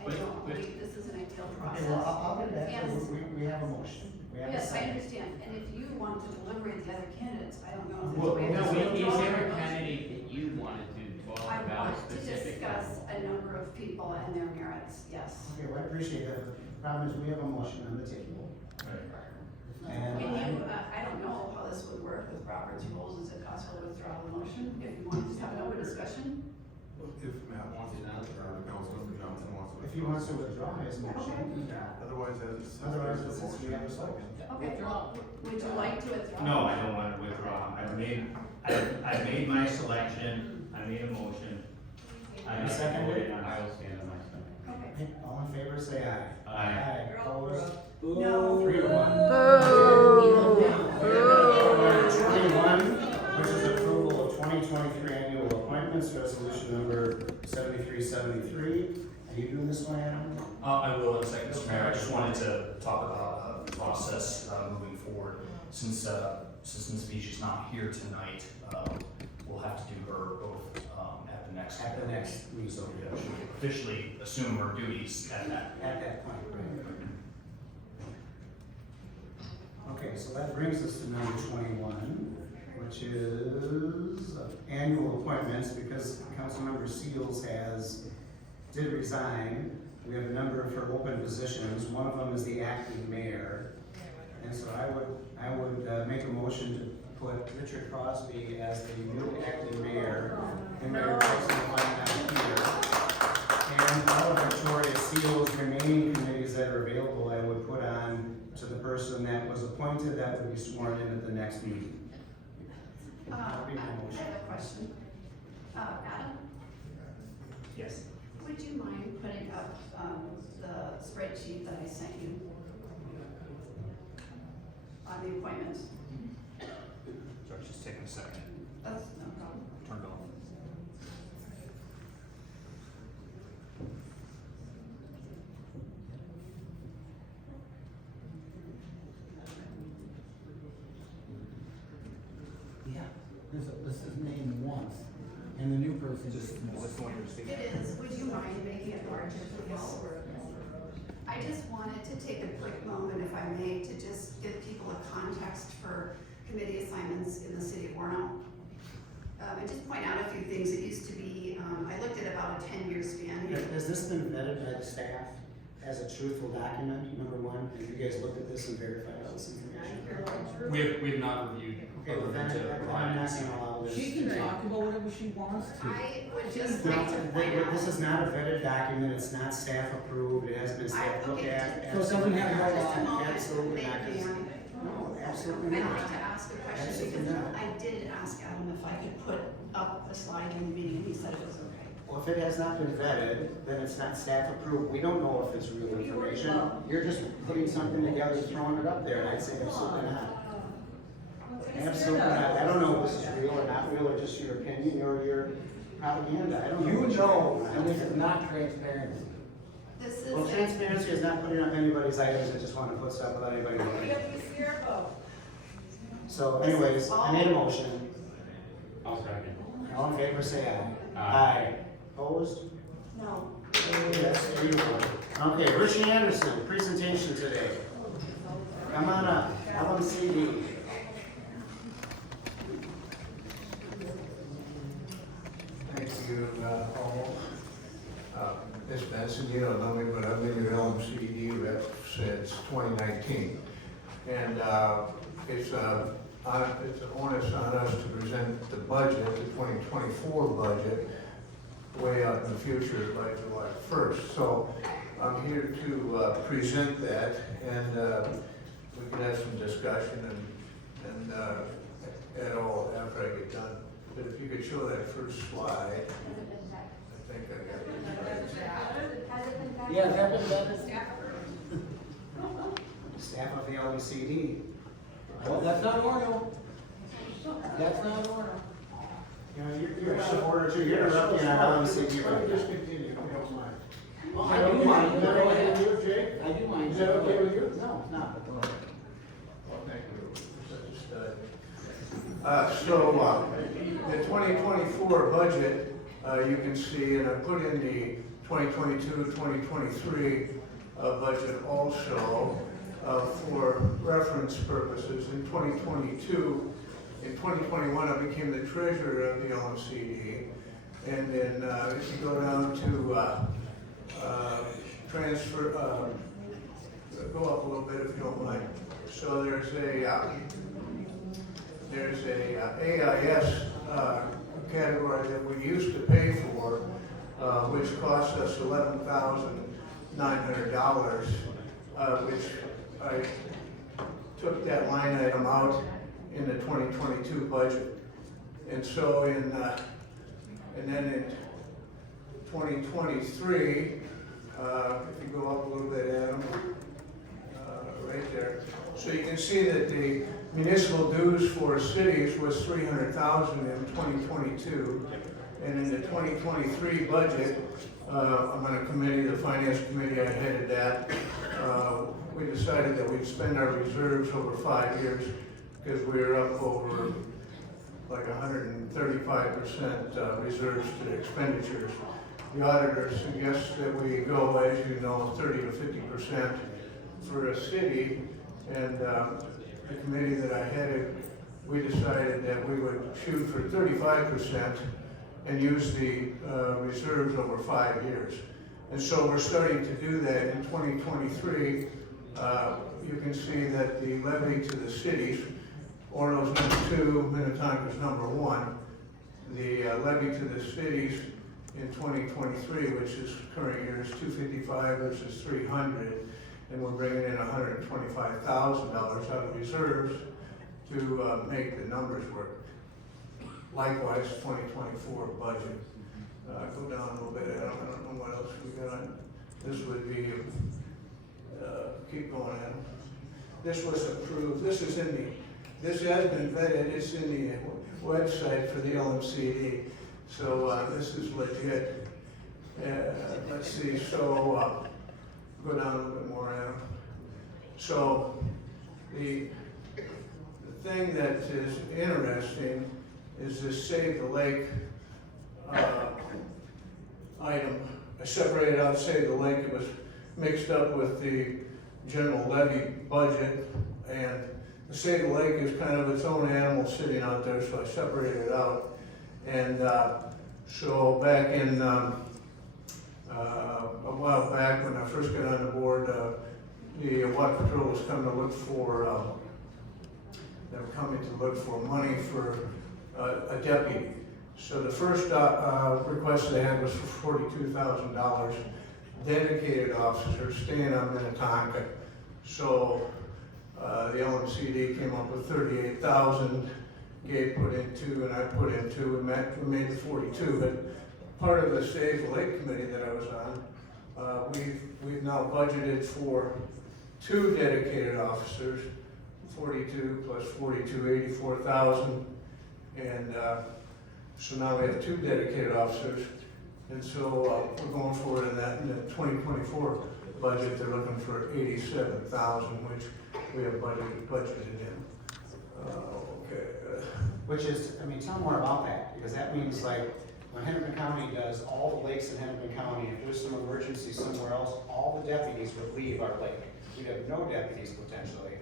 I don't believe this is an ideal process. Okay, well, I'll get back to And- it. We have a motion. We have a Yes, I second. understand, and if you want to deliberate the other candidates, I don't know if Well, there's a way no, to is withdraw there your a motion. candidate that you wanted to talk I about want to specifically? discuss a number of people and their merits, yes. Okay, well, I appreciate that. The problem is we have a motion on the table. And Can you, I don't know how this would work with Robert's rules, is it possible to withdraw the motion if you want to just have an open discussion? If Matt wants to, Councilmember Johnson wants to. if he wants to withdraw his motion, Otherwise, as it says. otherwise there's it's a just we motion have a and second. Okay, would you like to withdraw? No, I don't want to withdraw. I made my selection, I made a motion. You seconded it? I will stand on my side. Okay. Okay, all in favor, say aye. Aye. Opposed? No. 3-1. Number 21, which is approval of 2023 annual appointments, resolution number 7373. Are you doing this one, Adam? I will in a second, Mr. Mayor. I just wanted to talk about the process moving forward. Since Ms. Beach is not here tonight, we'll have to do her oath at the next. At the next meeting. So yeah, she'll officially assume her duties at that. At that point, right? Okay, so that brings us to number 21, which is annual appointments, because Councilmember Seals did resign. We have a number of her open positions. One of them is the acting mayor. And so I would make a motion to put Richard Crosby as the new acting mayor. And Mayor Pro Tem not here. And all of Victoria Seals' remaining committees that are available, I would put on to the person that was appointed, that would be sworn in at the next meeting. That'd be my I motion. have a question. Adam, Yes. would you mind putting up, the spreadsheet that I sent you? on the appointment. Sorry, just taking a second. That's no problem. Turn it off. Yeah, this is named once, and the new person just. It is, would you mind making it larger, please? I just wanted to take a quick moment, if I may, to just give people a context for committee assignments in the city of Warno. And just point out a few things. It used to be, I looked at about a 10-year span here. Has this been vetted by the staff as a truthful document, number one? Have you guys looked at this and verified all this information? We have not reviewed. Okay, well then, I'm not gonna allow this. She can talk about whatever she wants to. I would just No, like to point out. this is not a vetted document, it's not staff approved, it hasn't been staff looked at. So it doesn't have no Just a Absolutely moment. Absolutely not. Thank you. No, absolutely I'd not. like to ask a question Absolutely because not. I did ask Adam if I could put up a slide in the meeting and he said it was okay. Well, if it has not been vetted, then it's not staff approved. We don't know if it's real information. You're just putting something together, throwing it up there, and I'd say absolutely not. Absolutely not. I don't know if this is real or not real, or just your opinion or your propaganda. I don't know. You what know, you're- and this is not transparency. This is. Well, transparency is not putting up anybody's items that just want to put stuff without anybody knowing. So anyways, I made a motion. I'll second. All in favor, say aye. Aye. Opposed? No. Yes, 3-1. Okay, Richie Anderson, presentation today. Come on up, LMCD. Thank you, all. Ms. Benson, you don't know me, but I've been your LMCD rep since 2019. And it's an onus on us to present the budget, the 2024 budget, way out in the future by July 1st. So I'm here to present that, and we can have some discussion and at all after I get done. But if you could show that first slide, I think I got it. Yeah, has that been vetted? Staff of the LMCD. Well, that's not Orno. That's not Orno. You know, you're out of order too, you're interrupting our LMCD. Let me just continue, if you don't mind. I do mind. Is that okay with you, Jake? I do mind. Is that okay with you? No, it's not. Well, thank you. Such a stud. The 2024 budget, you can see, and I put in the 2022-2023 budget also for reference purposes. In 2022, in 2021, I became the treasurer of the LMCD. And then if you go down to transfer, go up a little bit if you don't mind. So there's a AIS category that we used to pay for, which cost us $11,900, which I took that line item out in the 2022 budget. And so and then in 2023, if you go up a little bit, Adam, right there. So you can see that the municipal dues for cities was $300,000 in 2022. And in the 2023 budget, I'm on a committee, the finance committee, I headed that. We decided that we'd spend our reserves over 5 years because we were up over like 135% reserves to expenditures. The auditor suggests that we go, as you know, 30 to 50% for a city. And the committee that I headed, we decided that we would shoot for 35% and use the reserves over 5 years. And so we're starting to do that in 2023. You can see that the levy to the cities, Orno's number 2, Minnetonka's number 1. The levy to the cities in 2023, which is current year, is $255 versus $300. And we're bringing in $125,000 out of reserves to make the numbers work. Likewise, 2024 budget. Go down a little bit, I don't know what else we got. This would be, keep going, Adam. this was approved, this has been vetted, it's in the website for the LMCD, so, this is legit. Let's see, so, go down a little bit more, Adam. So, the thing that is interesting is this Save the Lake, item. I separated out Save the Lake, it was mixed up with the general levy budget, and the Save the Lake is kind of its own animal sitting out there, so I separated it out. And so back in, a while back when I first got on the board, the Water Patrol was coming to look for, they were coming to look for money for a deputy. So the first request they had was for $42,000, dedicated officers staying on Minnetonka. So the LMCD came up with 38,000, Gabe put in 2 and I put in 2, we made the 42. But part of the Save the Lake committee that I was on, we've now budgeted for 2 dedicated officers, 42 plus 42, 84,000. And so now we have 2 dedicated officers. And so we're going forward in that. In the 2024 budget, they're looking for 87,000, which we have budgeted in. Okay. Which is, I mean, tell more about that, because that means like, when Hennepin County does all the lakes in Hennepin County, if there's some emergency somewhere else, all the deputies would leave our lake. We'd have no deputies potentially.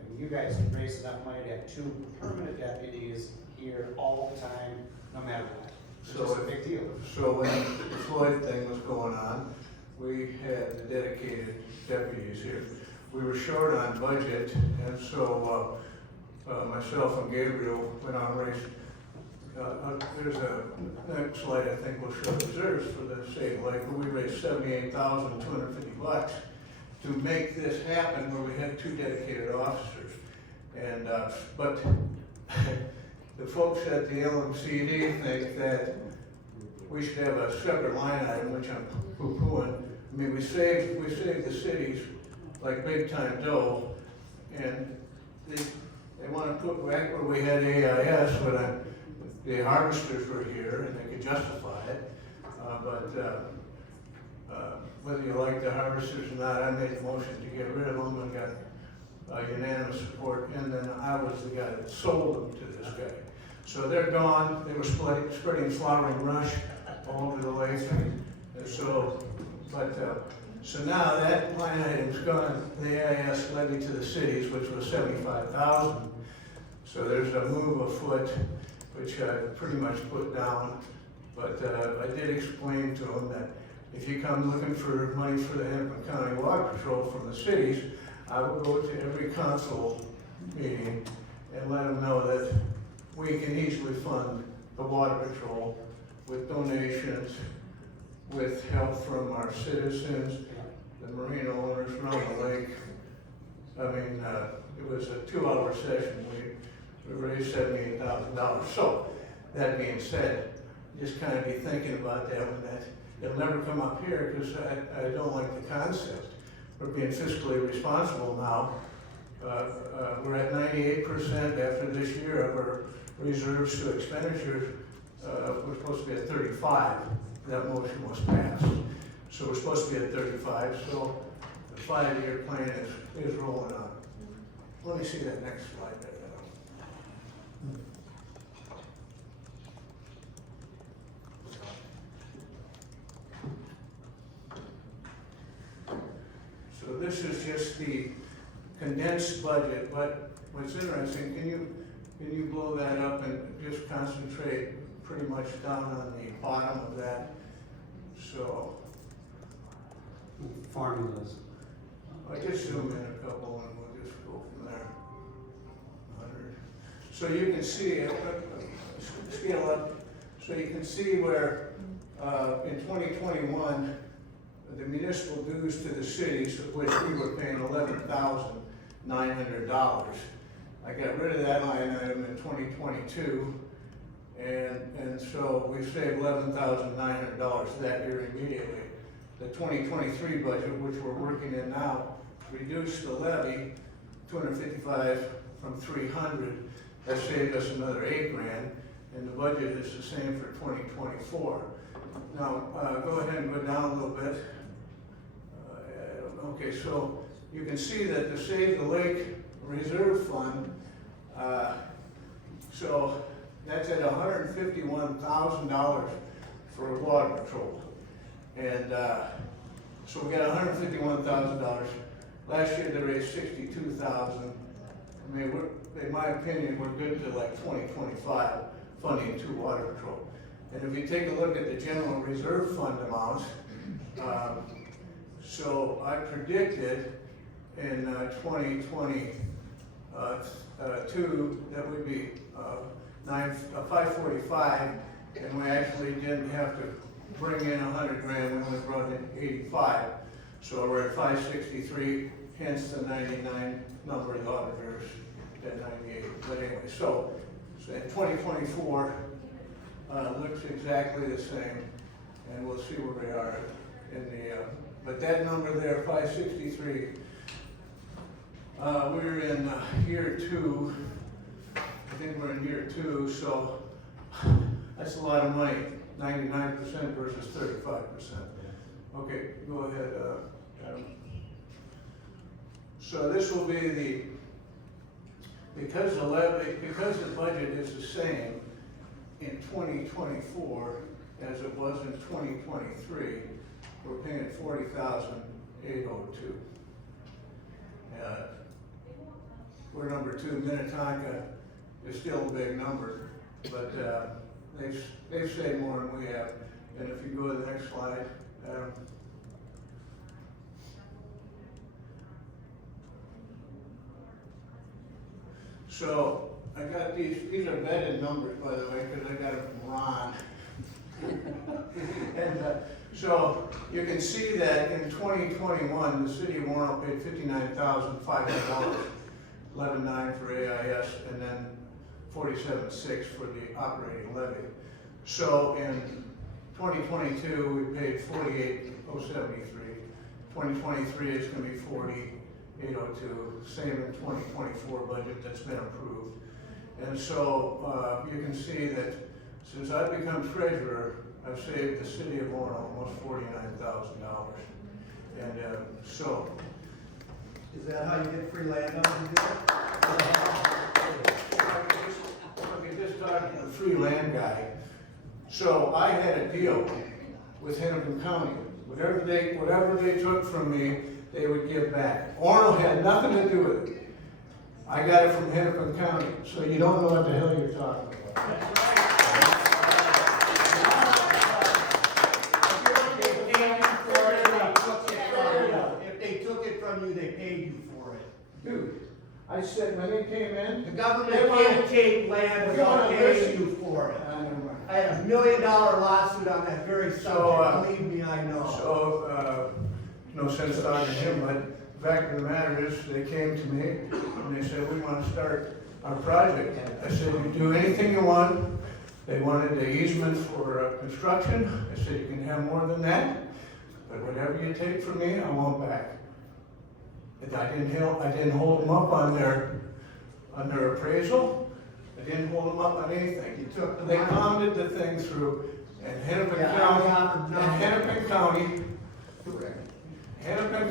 And you guys raised enough money to have 2 permanent deputies here all the time, no matter what. So it's a big deal. So when the Floyd thing was going on, we had the dedicated deputies here. We were short on budget, and so myself and Gabriel went on race. There's a next slide, I think, will show reserves for the Save Lake, but we raised $78,250 to make this happen, where we had 2 dedicated officers. And but the folks at the LMCD think that we should have a separate line item, which I'm poo-pooing. I mean, we saved the cities like big time dough, and they want to put back where we had AIS when the harvesters were here and they could justify it. Whether you like the harvesters or not, I made the motion to get rid of them and got unanimous support, and then I was the guy that sold them to this guy. So they're gone. They were spreading flowering rush all over the lake. And so, so now that line item's gone. The AIS levy to the cities, which was $75,000. So there's a move afoot, which I pretty much put down. But I did explain to them that if you come looking for money for the Hennepin County Water Patrol from the cities, I will go to every council meeting and let them know that we can easily fund the water patrol with donations, with help from our citizens, the marina owners around the lake. I mean, it was a 2-hour session. We raised $78,000. So, that being said, just kind of be thinking about that when it'll never come up here, because I don't like the concept. We're being fiscally responsible now. We're at 98% after this year of our reserves to expenditures. We're supposed to be at 35. That motion was passed. So we're supposed to be at 35. So the 5-year plan is rolling on. Let me see that next slide there. So this is just the condensed budget, but what's interesting, can you blow that up and just concentrate pretty much down on the bottom of that? So Formulas. I just zoom in a couple and we'll just go from there. 100. So you can see, scale up, so you can see where in 2021, the municipal dues to the cities, of which we were paying $11,900. I got rid of that line item in 2022, and so we saved $11,900 that year immediately. The 2023 budget, which we're working in now, reduced the levy 255 from 300, that saved us another $8,000, and the budget is the same for 2024. Now, go ahead and go down a little bit. Okay, so you can see that the Save the Lake Reserve Fund, so that's at $151,000 for water patrol. And so we got $151,000. Last year they raised $62,000. I mean, in my opinion, we're good to like 2025 funding to water patrol. And if you take a look at the general reserve fund amounts, so I predicted in 2022 that would be 545, and we actually didn't have to bring in $100,000, we only brought in 85. So we're at 563, hence the 99 number of the auditors at 98. But anyway, so in 2024 looks exactly the same, and we'll see where we are in the. But that number there, 563. We're in year 2. I think we're in year 2, so that's a lot of money. 99% versus 35%. Okay, go ahead, Adam. So this will be because the budget is the same in 2024 as it was in 2023, we're paying $40,802. We're number 2. Minnetonka is still a big number, but they've saved more than we have. And if you go to the next slide, so I got these are vetted numbers, by the way, because I got them from Ron. And so you can see that in 2021, the city of Warren paid $59,500, $11,900 for AIS, and then $47,600 for the operating levy. So in 2022, we paid $48,073. 2023 is going to be $40,802. Same in 2024 budget that's been approved. And so you can see that since I've become treasurer, I've saved the city of Warren almost $49,000. And so. Is that how you get free land? Okay, just talking to the free land guy. So I had a deal with Hennepin County. Whatever they took from me, they would give back. Orono had nothing to do with it. I got it from Hennepin County, so you don't know what the hell you're talking about. If they took it from you, they paid you for it. Dude, I said when they came in, The government can't take land without paying you for it. I had $1 million lawsuit on that very subject, believe me, I know. So, no sense talking to him, but the fact of the matter is, they came to me and they said, we want to start our project. I said, you do anything you want. They wanted the easement for construction. I said, you can have more than that, but whatever you take from me, I want back. And I didn't hold them up on their appraisal. I didn't hold them up on anything. They pounded the thing through, and Hennepin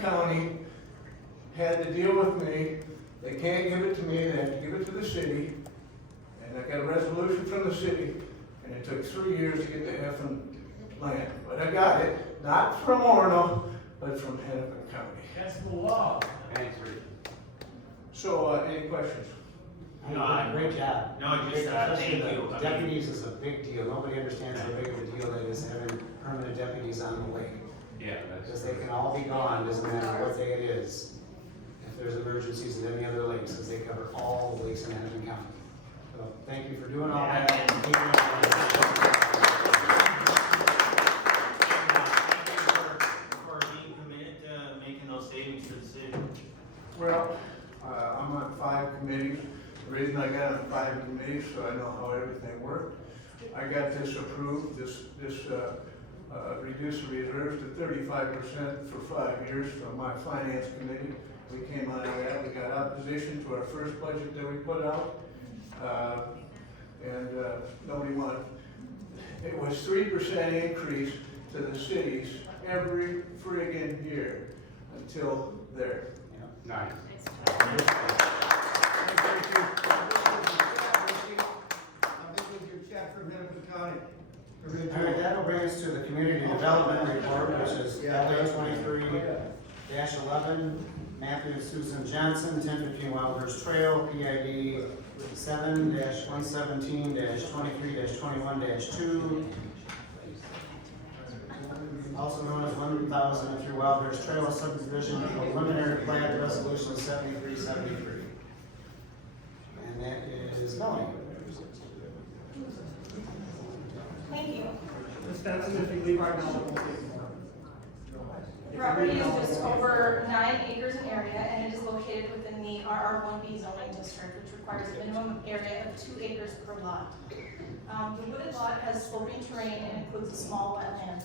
County had to deal with me. They can't give it to me, they have to give it to the city. And I got a resolution from the city, and it took 3 years to get the effing land. But I got it, not from Orono, but from Hennepin County. That's the law. Thanks, Rick. So, any questions? Great job. No, just, Especially thank the you. I mean- Deputies is a big deal. Nobody understands how big of a deal that is having permanent deputies on the lake. Yeah, Because they can all be gone, doesn't matter what day it is. If there's emergencies in any other lakes, because they cover all the lakes in Hennepin County. So thank you for doing all that. Thank you for being committed to making those savings for the city. Well, I'm on 5 committees. The reason I got on 5 committees, so I know how everything works. I got this approved, this reduce the reserves to 35% for 5 years from my finance committee. We came out of that. We got opposition to our first budget that we put out. Nobody wanted. It was 3% increase to the cities every friggin' year until there. Nice. All right, that'll bring us to the community development report, which is LA 23-11, Matthew and Susan Johnson, 1015 Wilders Trail, PID 7-117-23-21-2, also known as 1003 Wilders Trail subdivision preliminary plat resolution 7373. And that is Melanie. Thank you. Ms. Benson, if you leave right now, we'll take more. The property is just over 9 acres in area, and it is located within the RR1B zoning district, which requires a minimum area of 2 acres per lot. The wooded lot has sloping terrain and includes a small wetland.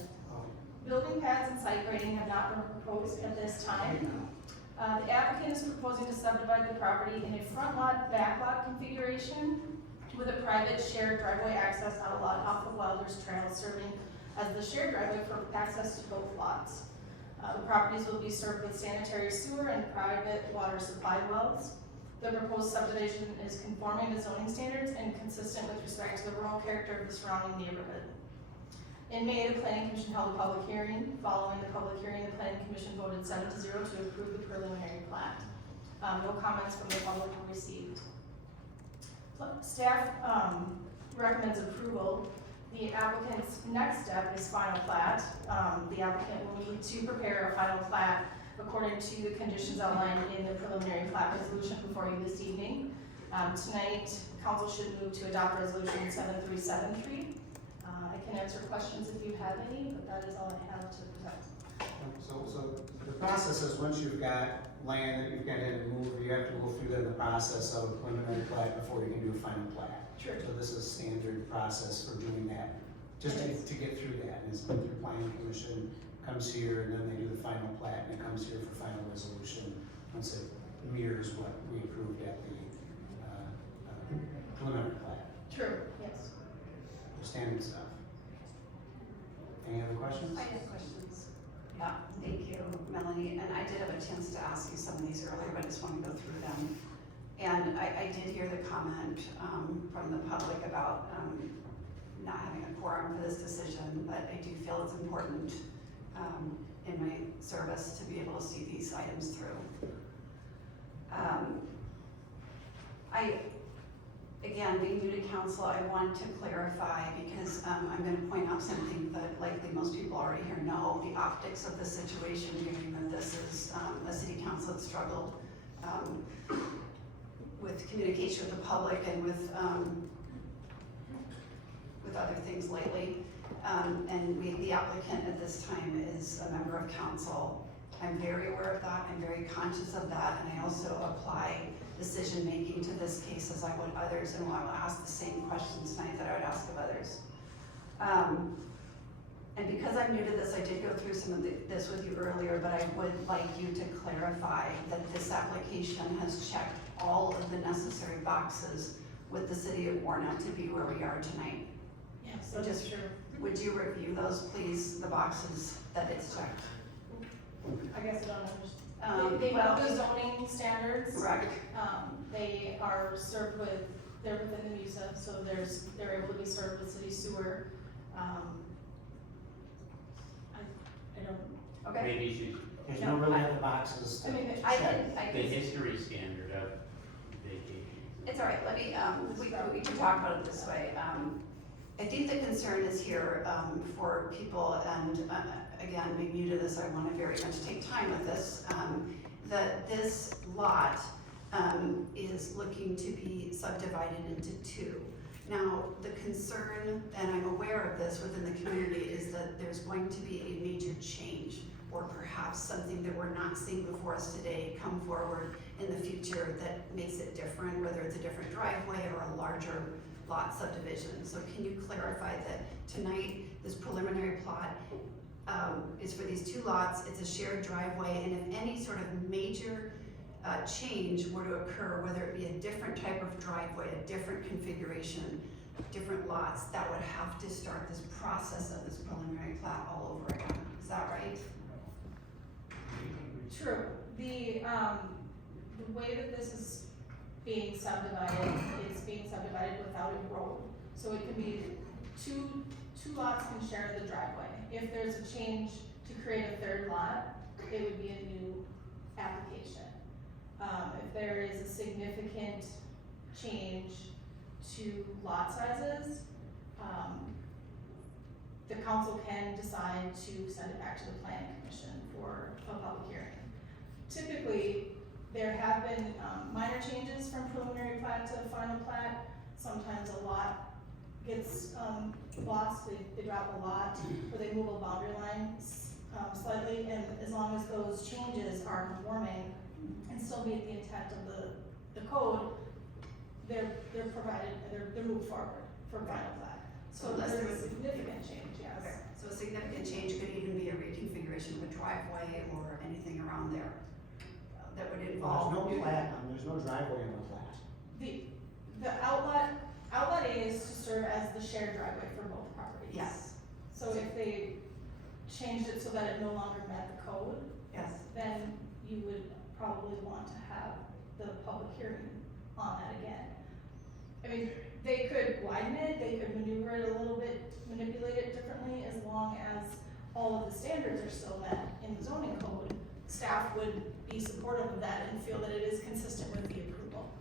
Building pads and site grading have not been proposed at this time. The applicant is proposing to subdivide the property in a front lot, back lot configuration with a private shared driveway access on a lot off of Wilders Trail, serving as the shared driveway for access to both lots. The properties will be served with sanitary sewer and private water supply wells. The proposed subdivision is conforming to zoning standards and consistent with respect to the rural character of the surrounding neighborhood. In May, the Planning Commission held a public hearing. Following the public hearing, the Planning Commission voted 7-0 to approve the preliminary plat. No comments from the public were received. Staff recommends approval. The applicant's next step is final plat. The applicant will need to prepare a final plat according to the conditions outlined in the preliminary plat resolution before you this evening. Tonight, council should move to adopt resolution 7373. I can answer questions if you have any, but that is all I have to present. So the process is, once you've got land that you've got to move, you have to go through the process of a preliminary plat before you can do a final plat. Sure. So this is standard process for doing that, just to get through that. And it's been through planning commission, comes here, and then they do the final plat, and it comes here for final resolution once it mirrors what we approved at the preliminary plat. True, yes. Standard stuff. Any other questions? I have questions. Yeah, thank you, Melanie. And I did have a chance to ask you some of these earlier, but I just want to go through them. And I did hear the comment from the public about not having a quorum for this decision, but I do feel it's important in my service to be able to see these items through. Again, being new to council, I want to clarify because I'm going to point out something that likely most people already here know. The optics of the situation, given that this is a city council that struggled with communication with the public and with other things lately. The applicant at this time is a member of council. I'm very aware of that. I'm very conscious of that, and I also apply decision-making to this case as I would others, and I will ask the same questions tonight that I would ask of others. And because I'm new to this, I did go through some of this with you earlier, but I would like you to clarify that this application has checked all of the necessary boxes with the city of Warren to be where we are tonight. Yes, that is true. Would you review those, please, the boxes that it's checked? I guess I don't understand. They meet the zoning standards. Correct. They are served with, they're within the MUSA, so they're able to be served with city sewer. I don't. Okay. Maybe she's There's no really other boxes to I mean, check. the history standard of vacation. It's all right, let me, we can talk about it this way. I think the concern is here for people, and again, being new to this, I want to very much take time with this, that this lot is looking to be subdivided into two. Now, the concern, and I'm aware of this within the community, is that there's going to be a major change, or perhaps something that we're not seeing before us today come forward in the future that makes it different, whether it's a different driveway or a larger lot subdivision. So can you clarify that tonight, this preliminary plot is for these 2 lots, it's a shared driveway, and if any sort of major change were to occur, whether it be a different type of driveway, a different configuration, different lots, that would have to start this process of this preliminary plat all over again. Is that right? True. The way that this is being subdivided, it's being subdivided without a road. So it can be two lots can share the driveway. If there's a change to create a 3rd lot, it would be a new application. If there is a significant change to lot sizes, the council can decide to send it back to the planning commission for a public hearing. Typically, there have been minor changes from preliminary plat to final plat. Sometimes a lot gets lost, they drop a lot, or they move a boundary line slightly, and as long as those changes are conforming and still meet the intent of the code, they're provided, they're moved forward for final plat. So Unless there's there a was- significant change, yes. Okay, so a significant change could even be a reconfiguration of a driveway or anything around there that would involve. There's no plat, there's no driveway on the plat. The outlet A is to serve as the shared driveway for both properties. Yes, So if they changed it so that it no longer met the code, yes. then you would probably want to have the public hearing on that again. I mean, they could widen it, they could maneuver it a little bit, manipulate it differently, as long as all of the standards are still met in the zoning code. Staff would be supportive of that and feel that it is consistent with the approval.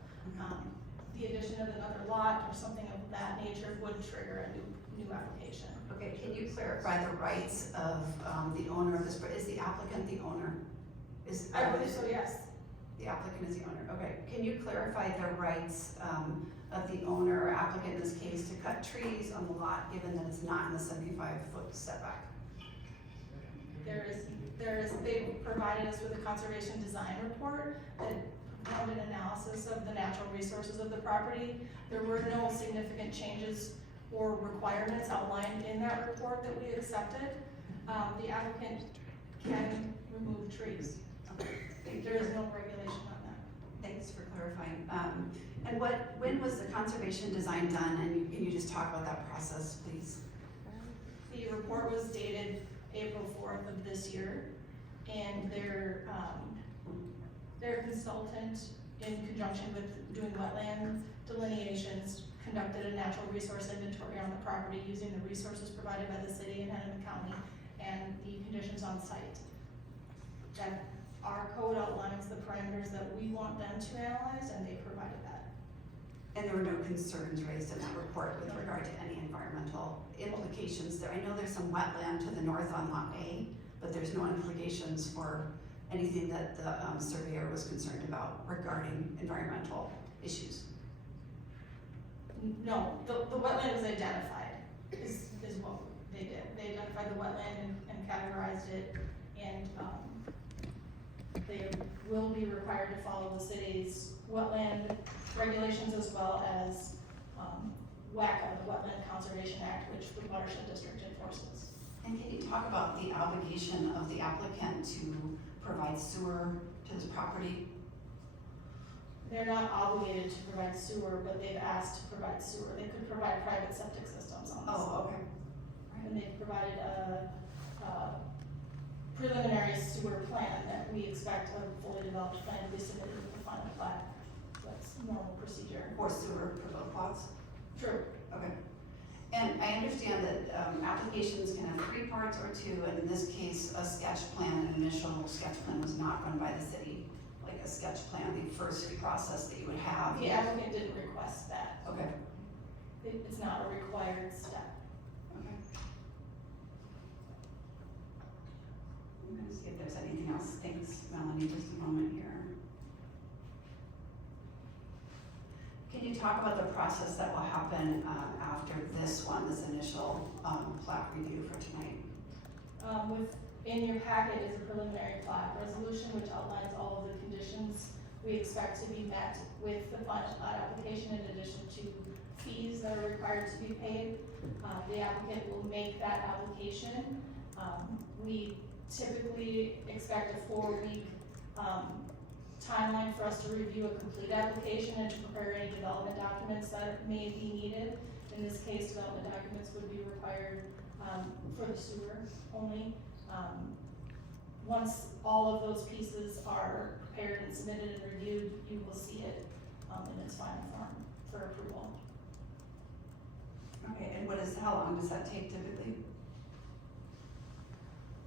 The addition of another lot or something of that nature would trigger a new application. Okay, can you clarify the rights of the owner of this, is the applicant the owner? I believe so, yes. The applicant is the owner, okay. Can you clarify the rights of the owner or applicant in this case to cut trees on the lot, given that it's not in the 75-foot setback? They provided us with a conservation design report that performed an analysis of the natural resources of the property. There were no significant changes or requirements outlined in that report that we accepted. The applicant can remove trees. Thank There you. is no regulation on that. Thanks for clarifying. And when was the conservation design done? And can you just talk about that process, please? The report was dated April 4th of this year, and their consultant, in conjunction with doing wetland delineations, conducted a natural resource inventory on the property using the resources provided by the city and Hennepin County and the conditions on site. That our code outlines the parameters that we want them to analyze, and they provided that. And there were no concerns raised in that report with regard to any environmental implications there. I know there's some wetland to the north on Lot A, but there's no implications for anything that the surveyor was concerned about regarding environmental issues. No, the wetland was identified, is what they did. They identified the wetland and categorized it, and, they will be required to follow the city's wetland regulations as well as, WACA, the Wetland Conservation Act, which the Watershed District enforces. And can you talk about the obligation of the applicant to provide sewer to this property? They're not obligated to provide sewer, but they've asked to provide sewer. They could provide private septic systems on this. Oh, okay. And they've provided a preliminary sewer plan that we expect a fully developed plan to be submitted with the final plat. That's normal procedure. Or sewer for both lots? True. Okay. And I understand that applications can have 3 parts or 2, and in this case, a sketch plan, an initial sketch plan was not run by the city, like a sketch plan, the first process that you would have. The applicant didn't request that. Okay. It's not a required step. Okay. I'm gonna see if there's anything else. Thanks, Melanie, just a moment here. Can you talk about the process that will happen after this one, this initial plat review for tonight? In your packet is a preliminary plat resolution which outlines all of the conditions we expect to be met with the final plat application in addition to fees that are required to be paid. The applicant will make that application. We typically expect a 4-week timeline for us to review a complete application and to prepare any development documents that may be needed. In this case, development documents would be required for the sewer only. Once all of those pieces are prepared and submitted and reviewed, you will see it in its final form for approval. Okay, and how long does that take typically?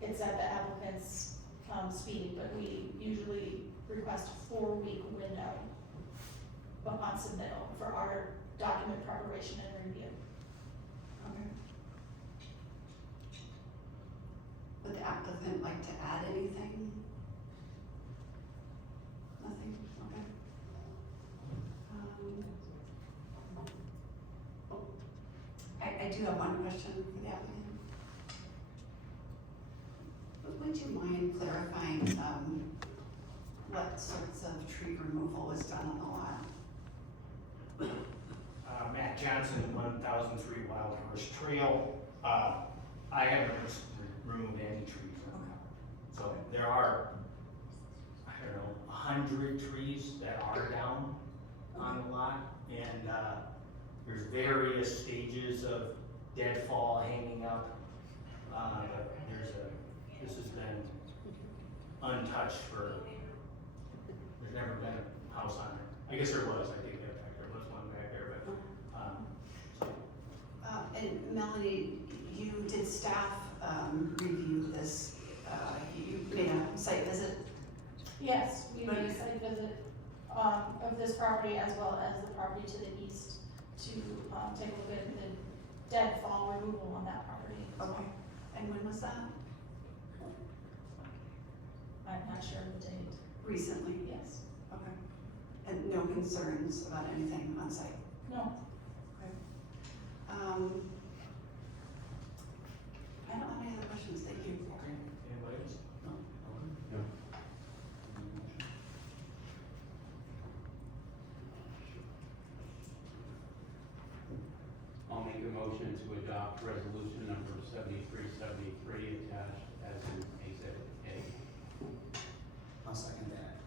It's at the applicant's speed, but we usually request a 4-week window upon submittal for our document preparation and review. Okay. Would the applicant like to add anything? Nothing, okay. I do have one question for the applicant. Would you mind clarifying, what sorts of tree removal was done on the lot? Matt Johnson, 1003 Wild Horse Trail. I haven't removed any trees. So there are, I don't know, 100 trees that are down on the lot, and there's various stages of deadfall hanging up. But this has been untouched for, there's never been a house on it. I guess there was, I think that back there was one back there, but, And Melanie, did staff review this? You made a site visit? Yes, we made a site visit of this property as well as the property to the east to take a look at the deadfall removal on that property. Okay, and when was that? I'm not sure of the date. Recently? Yes. Okay. And no concerns about anything on site? No. Okay. I don't have any other questions, thank you. anybody else? I'll make a motion to adopt resolution number 7373 attached as an Exhibit A. I'll second that.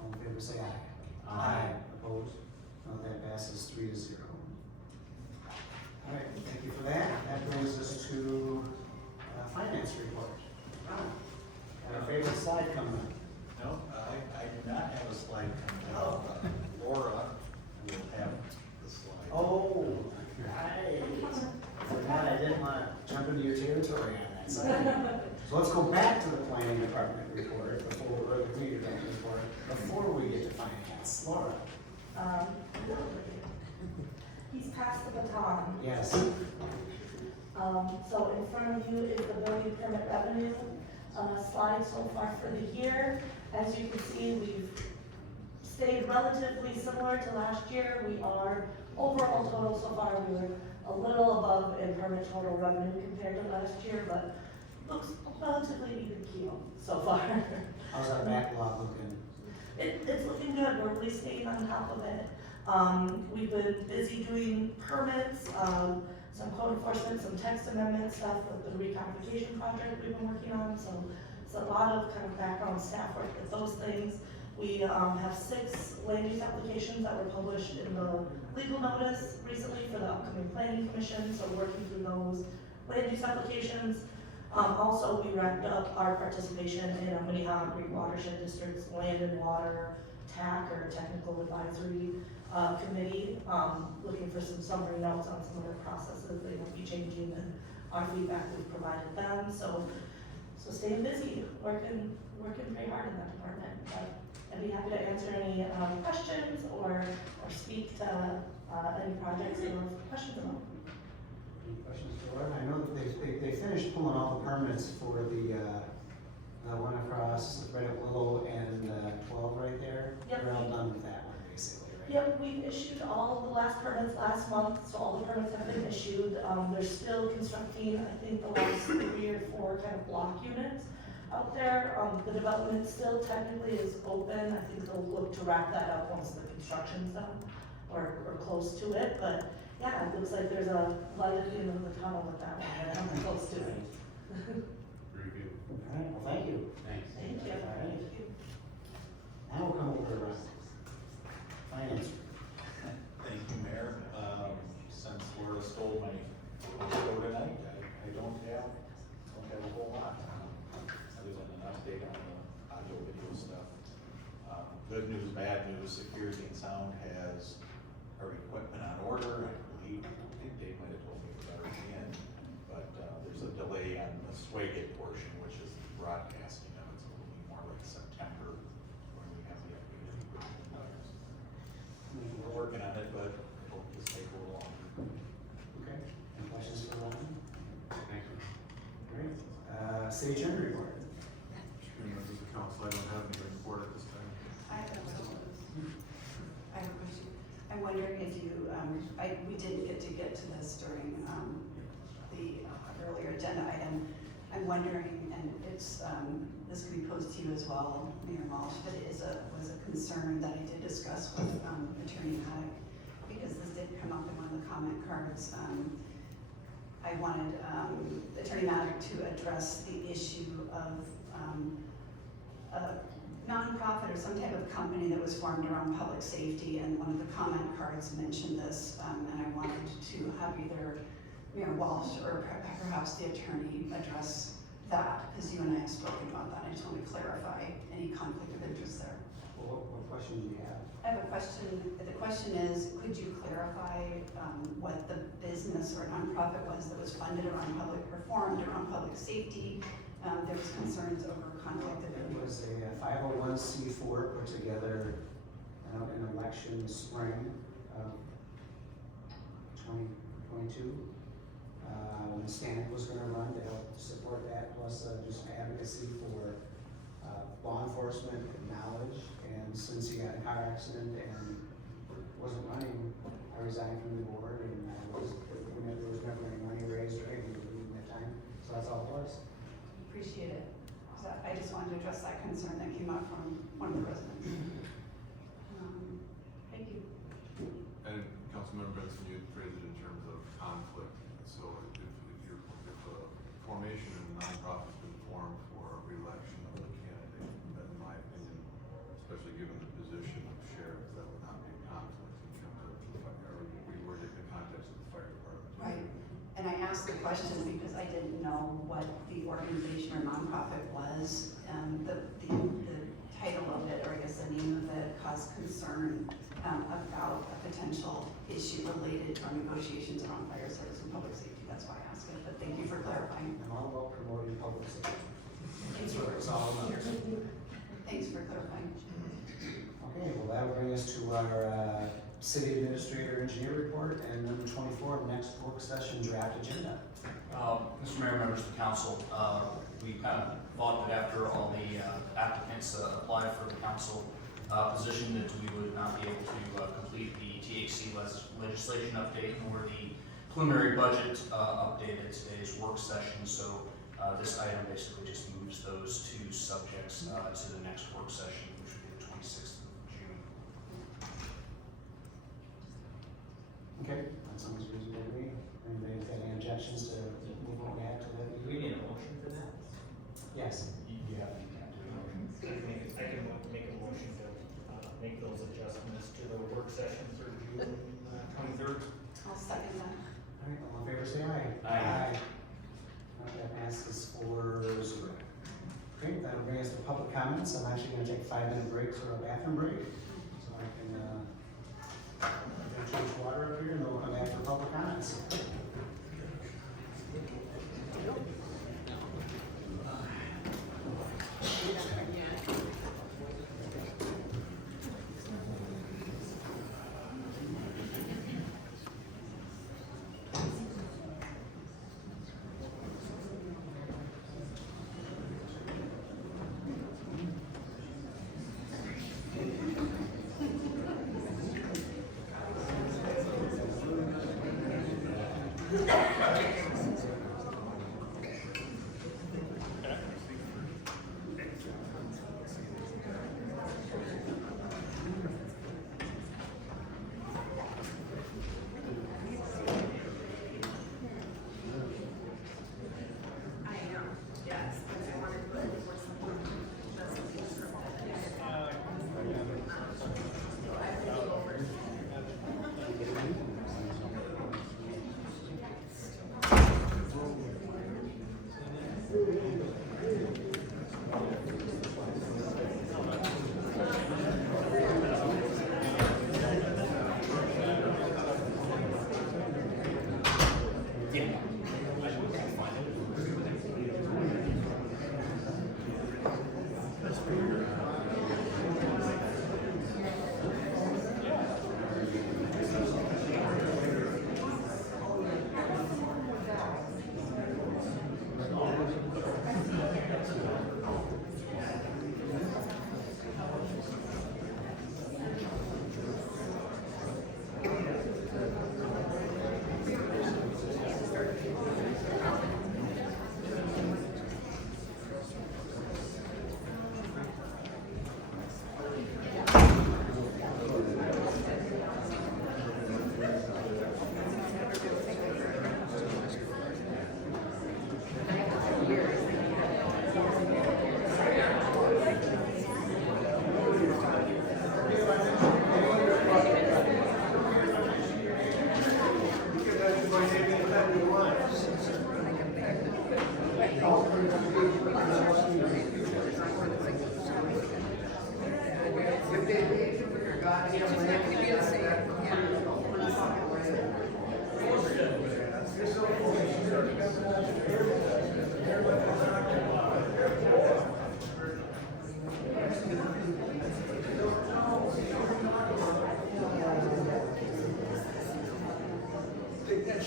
All in favor, say aye. Aye. Opposed? No, that passes 3-0. All right, thank you for that. That brings us to finance report. Got our favorite slide coming up. No, I do not have a slide coming up. Laura will have the slide. Oh, right. I forgot I didn't want to jump into your territory on that side. So let's go back to the planning department report before, or the community development report, before we get to finance. Laura? He's passed the baton. Yes. So in front of you is the building permit revenue slide so far for the year. As you can see, we've stayed relatively similar to last year. We are overall total so far, we were a little above in permit total revenue compared to last year, but looks relatively even keel so far. How's that backlog looking? It's looking good. We're really staying on top of it. We've been busy doing permits, some code enforcement, some text amendment stuff with the reconfiguration project we've been working on. So it's a lot of kind of background staff work with those things. We have 6 land use applications that were published in the legal notice recently for the upcoming planning commission. So we're working through those land use applications. Also, we wrapped up our participation in a Minnehaha Creek Watershed District's Land and Water TAC, or Technical Advisory Committee, looking for some summary notes on some of the processes they will be changing and our feedback we've provided them. So staying busy, working pretty hard in that department. But I'd be happy to answer any questions or speak to any projects or questions about. Any questions for Laura? I know that they finished pulling all the permits for the one across right at Willow and 12 right there. Yep. We're all done with that one basically, right? Yep, we've issued all the last permits last month, so all the permits have been issued. They're still constructing, I think, the last 3 or 4 kind of block units. out there. The development still technically is open. I think they'll look to wrap that up once the construction's done or close to it. But yeah, it looks like there's a light at the end of the tunnel with that one, I'm close to it. Very good. All right, well, thank you. Thanks. Thank you. All right. Now we'll come over to finance. Thank you, Mayor. Since Laura stole my show tonight, I don't have a whole lot, other than an update on the audio video stuff. Good news, bad news, Security and Sound has our equipment on order. I believe Dave might have told me it was already in, but there's a delay on the Swagit portion, which is the broadcasting of it, so it'll be more like September when we have the updated equipment. We're working on it, but I hope this take a little longer. Okay, any questions for Ron? Thank you. Great. City Attorney report. Members of the council, I don't have any report at this time. I have a question. I'm wondering if you, we didn't get to this during, the earlier agenda item. I'm wondering, and it's, this could be posed to you as well, Mayor Walsh, but it was a concern that I did discuss with, Attorney Haddock, because this did come up in one of the comment cards. I wanted, Attorney Haddock to address the issue of, a nonprofit or some type of company that was formed around public safety, and one of the comment cards mentioned this, and I wanted to have either Mayor Walsh or perhaps the attorney address that, because you and I have spoken about that. I just want to clarify any conflict of interest there. Well, what question do you have? I have a question. The question is, could you clarify what the business or nonprofit was that was funded around formed around public safety? There was concerns over conflict of It interest. was a 501c4 put together in election spring of 2022. When Stanek was gonna run to help support that, plus just advocacy for law enforcement knowledge. And since he got in a car accident and wasn't running, I resigned from the board, and there was never any money raised or anything in that time. So that's all it was. Appreciate it. So I just wanted to address that concern that came up from one of the residents. Thank you. And Councilmember Benson, you had phrased it in terms of conflict. So if a formation and nonprofit's been formed for re-election of a candidate, then in my opinion, especially given the position of sheriff, that would not be a conflict in terms of the fire, or we were in the context of the fire department. Right. And I asked the question because I didn't know what the organization or nonprofit was. The title of it, or I guess the name of it, caused concern about a potential issue related to our negotiations around fire service and public safety. That's why I asked it, but thank you for clarifying. I'm all about promoting public safety. Thanks That's what it's all about. Thanks for clarifying. Okay, well, that'll bring us to our city administrator engineer report, and number 24, next work session draft agenda. Mr. Mayor, members of the council, we kind of thought that after all the applicants applied for the council position, that we would not be able to complete the THC legislation update nor the preliminary budget update at today's work session. So this item basically just moves those two subjects to the next work session, which will be the 26th of June. Okay, that sounds reasonable to me. Anybody have any objections to move on back to that? Do we need a motion for that? Yes. You have any I can make a motion to make those adjustments to the work session for June 23rd. I'll second that. All right, all in favor, say aye. Aye. That passes 4-0. Great, that'll bring us to public comments. I'm actually gonna take a 5-minute break for a bathroom break, so I can drink water up here, and then we'll come back for public comments.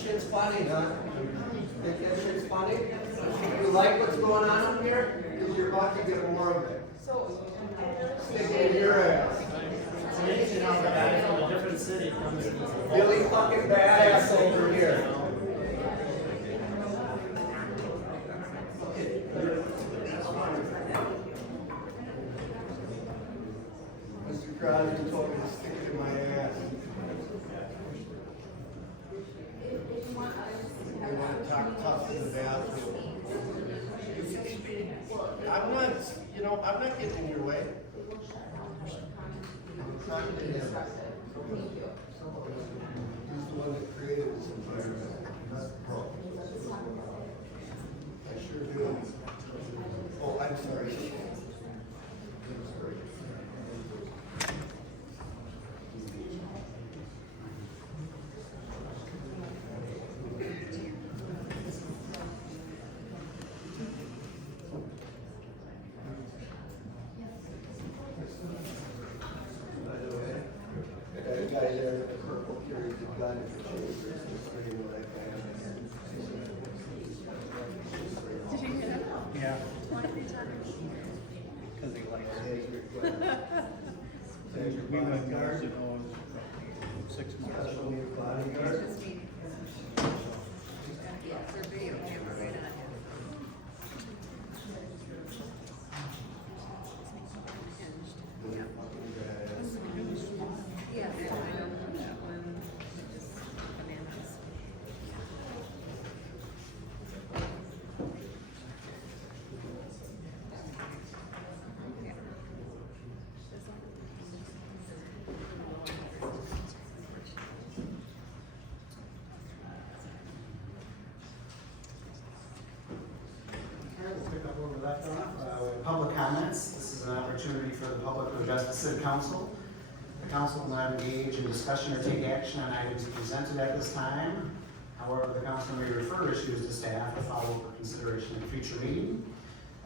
shit's funny, huh? Think that shit's funny? You like what's going on up here? Because you're about to get more of it. Stick it in your ass. It's amazing how the guy from a different city comes in. Really fucking badass over here. Mr. Crosby told me to stick it in my ass. You want to talk tough in the bathroom? You can speak. I'm not, I'm not getting in your way. I'm talking to him. He's the one that created this environment, not the pro. I sure do. Oh, I'm sorry. That guy there in the purple carries a gun if it shows there's no screen with that guy on it. Did you hear that? Yeah. Because he likes it. We went years ago, 6 months. Special needs bodyguard. We'll pick up where we left off. We have public comments. This is an opportunity for the public to address the city council. The council will not engage in discussion or take action on items presented at this time. However, the council may refer issues to staff to follow for consideration in a future meeting.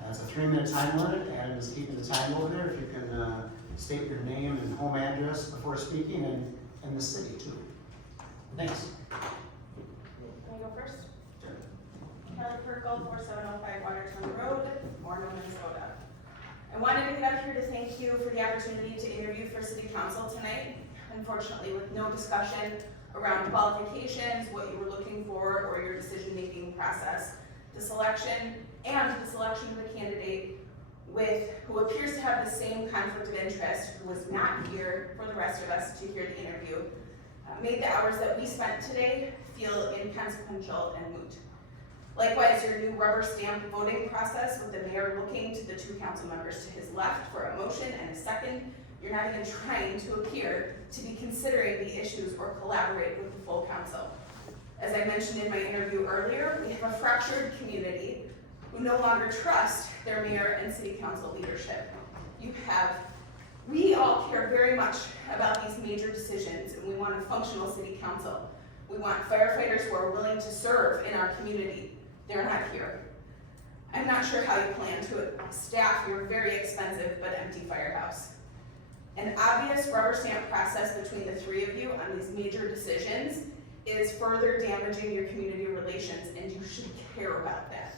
It's a 3-minute time limit. Adam is keeping the time over there. If you can state your name and home address before speaking, and the city too. Thanks. Can I go first? Kelly Perkle, 4705 Watertown Road, Warren, Minnesota. I wanted to get up here to thank you for the opportunity to interview for City Council tonight. Unfortunately, with no discussion around qualifications, what you were looking for, or your decision-making process. The selection of a candidate who appears to have the same conflict of interest, who was not here for the rest of us to hear the interview, made the hours that we spent today feel inconsequential and moot. Likewise, your new rubber stamp voting process with the mayor looking to the 2 council members to his left for a motion and a second, you're not even trying to appear to be considering the issues or collaborate with the full council. As I mentioned in my interview earlier, we have a fractured community who no longer trust their mayor and city council leadership. We all care very much about these major decisions, and we want a functional city council. We want firefighters who are willing to serve in our community. They're not here. I'm not sure how you plan to staff your very expensive but empty firehouse. An obvious rubber stamp process between the 3 of you on these major decisions is further damaging your community relations, and you should care about that.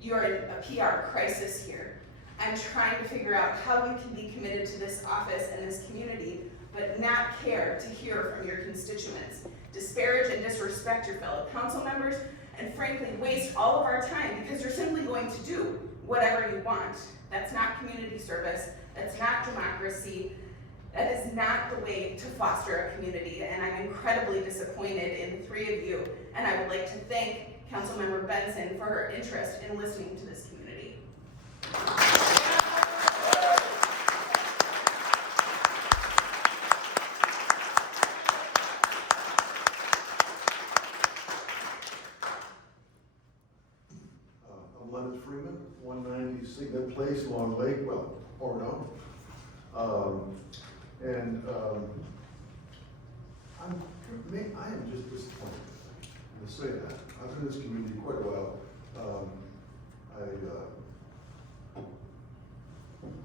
You are in a PR crisis here. I'm trying to figure out how you can be committed to this office and this community, but not care to hear from your constituents, disparage and disrespect your fellow council members, and frankly waste all of our time because you're simply going to do whatever you want. That's not community service, that's not democracy, that is not the way to foster a community, and I'm incredibly disappointed in the 3 of you, and I would like to thank Councilmember Benson for her interest in listening to this community. I'm Leonard Freeman, 190 Signet Place, Long Lake, well, Orono. I am just disappointed. I'm gonna say that. I've been in this community quite a while.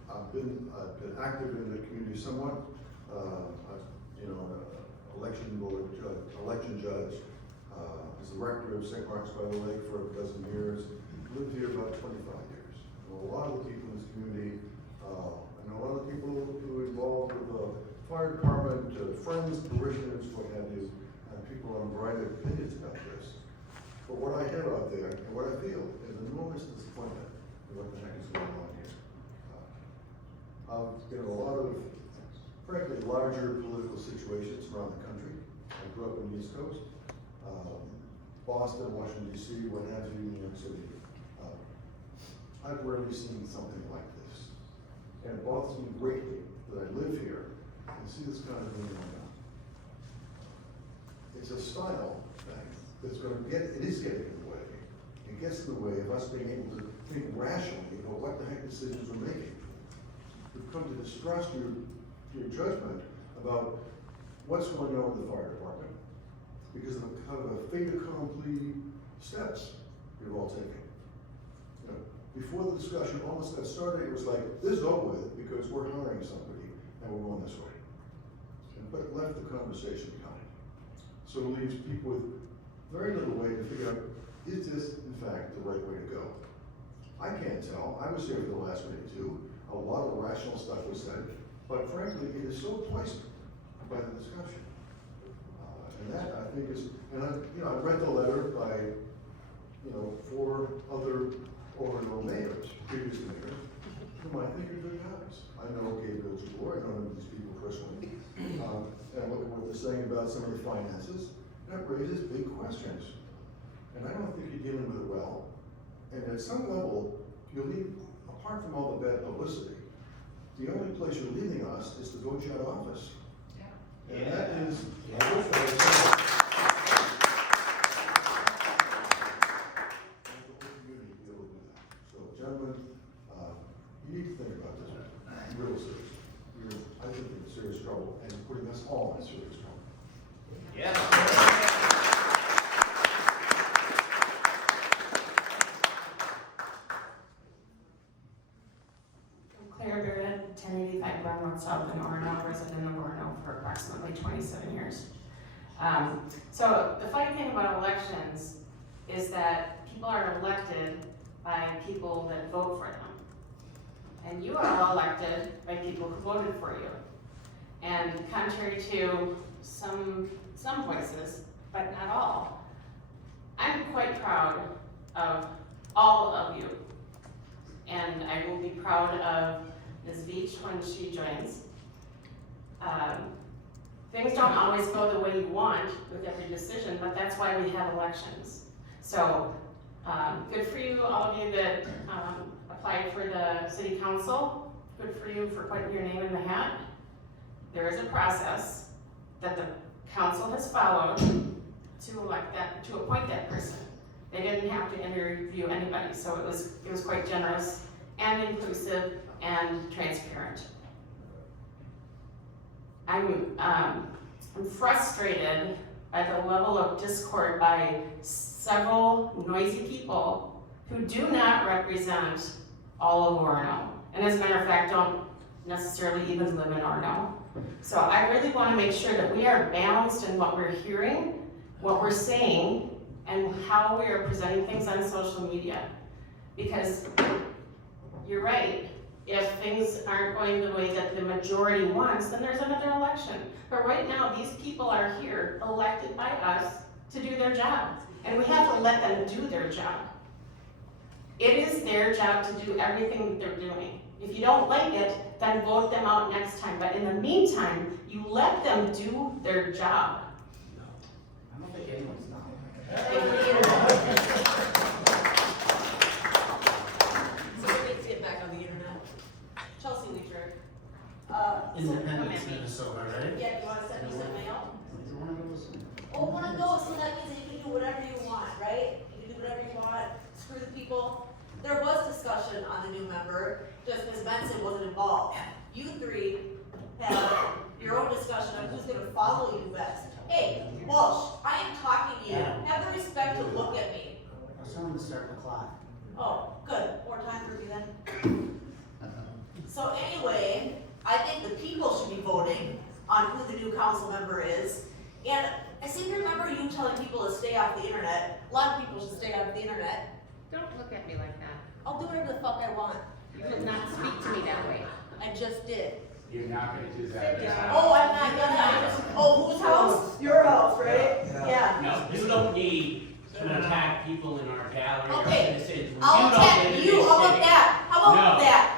I've been active in the community somewhat. Election board, election judge, As the rector of St. Mark's by the Lake for a dozen years, lived here about 25 years. I know a lot of the people in this community, I know a lot of the people who are involved with the fire department, friends, parishioners, what have you, and people have a variety of opinions about this. But what I have out there, and what I feel, is enormous disappointment in what the heck is going on here. I've been in a lot of, frankly, larger political situations around the country. I grew up on the East Coast, Boston, Washington DC, what have you, New York City. I've rarely seen something like this. And it bothers me greatly that I live here and see this kind of thing going on. It's a style thing that's going to get, it is getting in the way. It gets in the way of us being able to think rationally about what the heck decisions we're making. We've come to distrust your judgment about what's going on with the fire department because of kind of a fait accompli steps we've all taken. You know, before the discussion almost got started, it was like, this is over with because we're hiring somebody and we're going this way. But it left the conversation behind. So it leaves people with very little way to figure out, is this in fact the right way to go? I can't tell. I was here for the last meeting too. A lot of rational stuff was said, but frankly, it is so poisoned by the discussion. And that I think is, and I read the letter by, 4 other Orono mayors, previous mayors, whom I think are good guys. I know Gabriel Jabor, I know these people personally, and I look at what they're saying about some of the finances. That raises big questions, and I don't think you're dealing with it well. And at some level, you'll need, apart from all the bad publicity, the only place you're leaving us is to vote you out of office. Yeah. And that is. So, gentlemen, you need to think about this. Real serious. I think you're in serious trouble, and putting us all in serious trouble. Yeah. Claire Barrett, 1085 Brown Road South in Orono, resident of Orono for approximately 27 years. So the funny thing about elections is that people are elected by people that vote for them. And you are all elected by people who voted for you. And contrary to some places, but not all, I'm quite proud of all of you. And I will be proud of Ms. Veach when she joins. Things don't always go the way you want with every decision, but that's why we have elections. So good for you, all of you that applied for the city council. Good for you for putting your name in the hat. There is a process that the council has followed to elect that, to appoint that person. They didn't have to interview anybody, so it was quite generous and inclusive and transparent. I'm frustrated by the level of discord by several noisy people who do not represent all of Orono, and as a matter of fact, don't necessarily even live in Orono. So I really want to make sure that we are balanced in what we're hearing, what we're saying, and how we are presenting things on social media. Because you're right, if things aren't going the way that the majority wants, then there's another election. But right now, these people are here, elected by us, to do their job. And we have to let them do their job. It is their job to do everything that they're doing. If you don't like it, then vote them out next time. But in the meantime, you let them do their job. I don't think anyone's not. So we need to get back on the internet. Chelsea Leacher. Independence, Minnesota, right? Yeah, you wanna send me some mail? You wanna go listen? Oh, wanna go, so that means that you can do whatever you want, right? You can do whatever you want, screw the people. There was discussion on the new member, just Ms. Benson wasn't involved. You three have your own discussion of who's gonna follow you best. Hey, Walsh, I am talking to you. Have the respect to look at me. I was telling them to start the clock. Oh, good. More time for me then. So anyway, I think the people should be voting on who the new council member is. And I seem to remember you telling people to stay off the internet. A lot of people should stay off the internet. Don't look at me like that. I'll do whatever the fuck I want. You would not speak to me that way. I just did. You're not gonna do that. Oh, I'm not gonna. Oh, whose house? Your house, right? Yeah. No, you don't need to attack people in our gallery or Okay, citizens. When I'll you don't attack live in you. this How about city. that? How about No. that?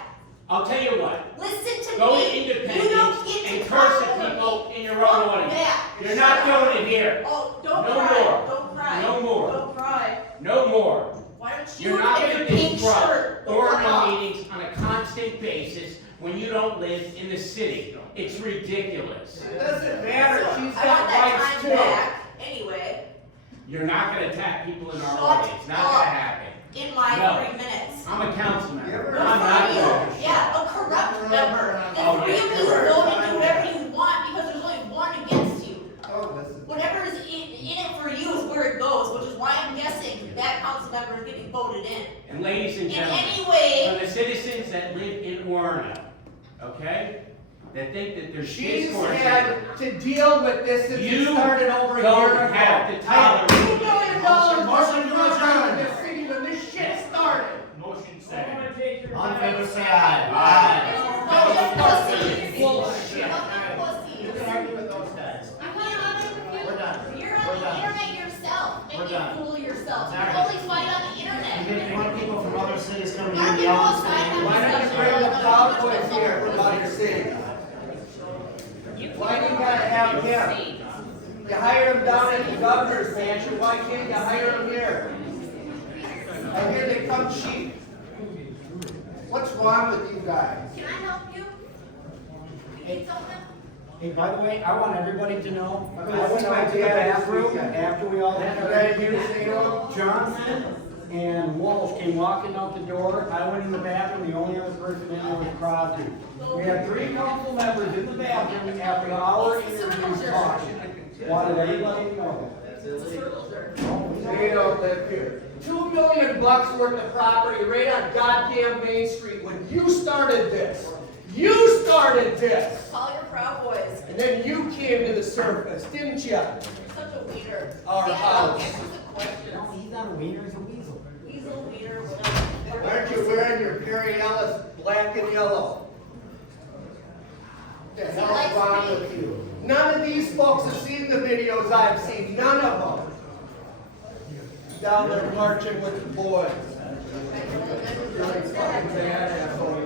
I'll tell you what. Listen to Go to me. Independence You don't get to and curse come at over people me. in your Fuck own audience. that. You're not doing it here. Oh, don't No cry. more. Don't cry. No more. Don't cry. No more. Why don't you You're not and gonna your pink disrupt shirt go fuck order off? meetings on a constant basis when you don't live in the city. It's ridiculous. It doesn't matter, she's I got want that rights time too. back. Anyway, You're not gonna attack people in our Shut audience. Not gonna up. happen. in my No. 3 minutes. I'm a council member. Good I'm for not you. going to. Yeah, a corrupt member. Oh, The three yeah, of you correct. vote and do whatever you want because there's only one against you. Oh, this is. Whatever is in it for you is where it goes, which is why I'm guessing that council member is getting voted in. And ladies and In gentlemen, any way, for the citizens that live in Warren, okay, that think that there's She's discourse had here, to deal with this since you it started over a year don't ago. have to $2 tolerate. million Motion to adjourn. in this city when this shit started. Motion second. On favor, say aye. Bullshit. You can argue with those guys. We're done. you're on We're the done. internet yourself, We're making a done. fool of yourself. You Alright. only fight on the You internet. didn't want people from other cities coming Our in people yelling. fight on Why don't you bring the Proud Boys here about your city? Why do you gotta have him? You hired him down at the governor's mansion, why can't you hire him here? I hear they come cheap. What's wrong with you guys? Can I help you? You need something? Hey, by the way, I want everybody to know, I gonna went see out my to the dad this bathroom weekend. after we all had You our guys here to say hello? Johnson and Walsh came walking out the door. I went in the bathroom, the only other person in there was Crosby. We had 3 council members in the bathroom after our interviews talking. Wanted everybody to know that. They don't live here. $2 million worth of property right on goddamn Main Street when you started this. You started this. Call your Proud Boys. And then you came to the surface, didn't you? You're such a wiener. Our Yeah, house. Answer the question. No, he's not a wiener, he's a weasel. Weasel, wiener, whatever. Aren't you wearing your Perry Ellis black and yellow? The He hell's likes wrong me. with you? None of these folks have seen the videos I've seen, none of them. Down there marching with the boys. You're a fucking bad asshole.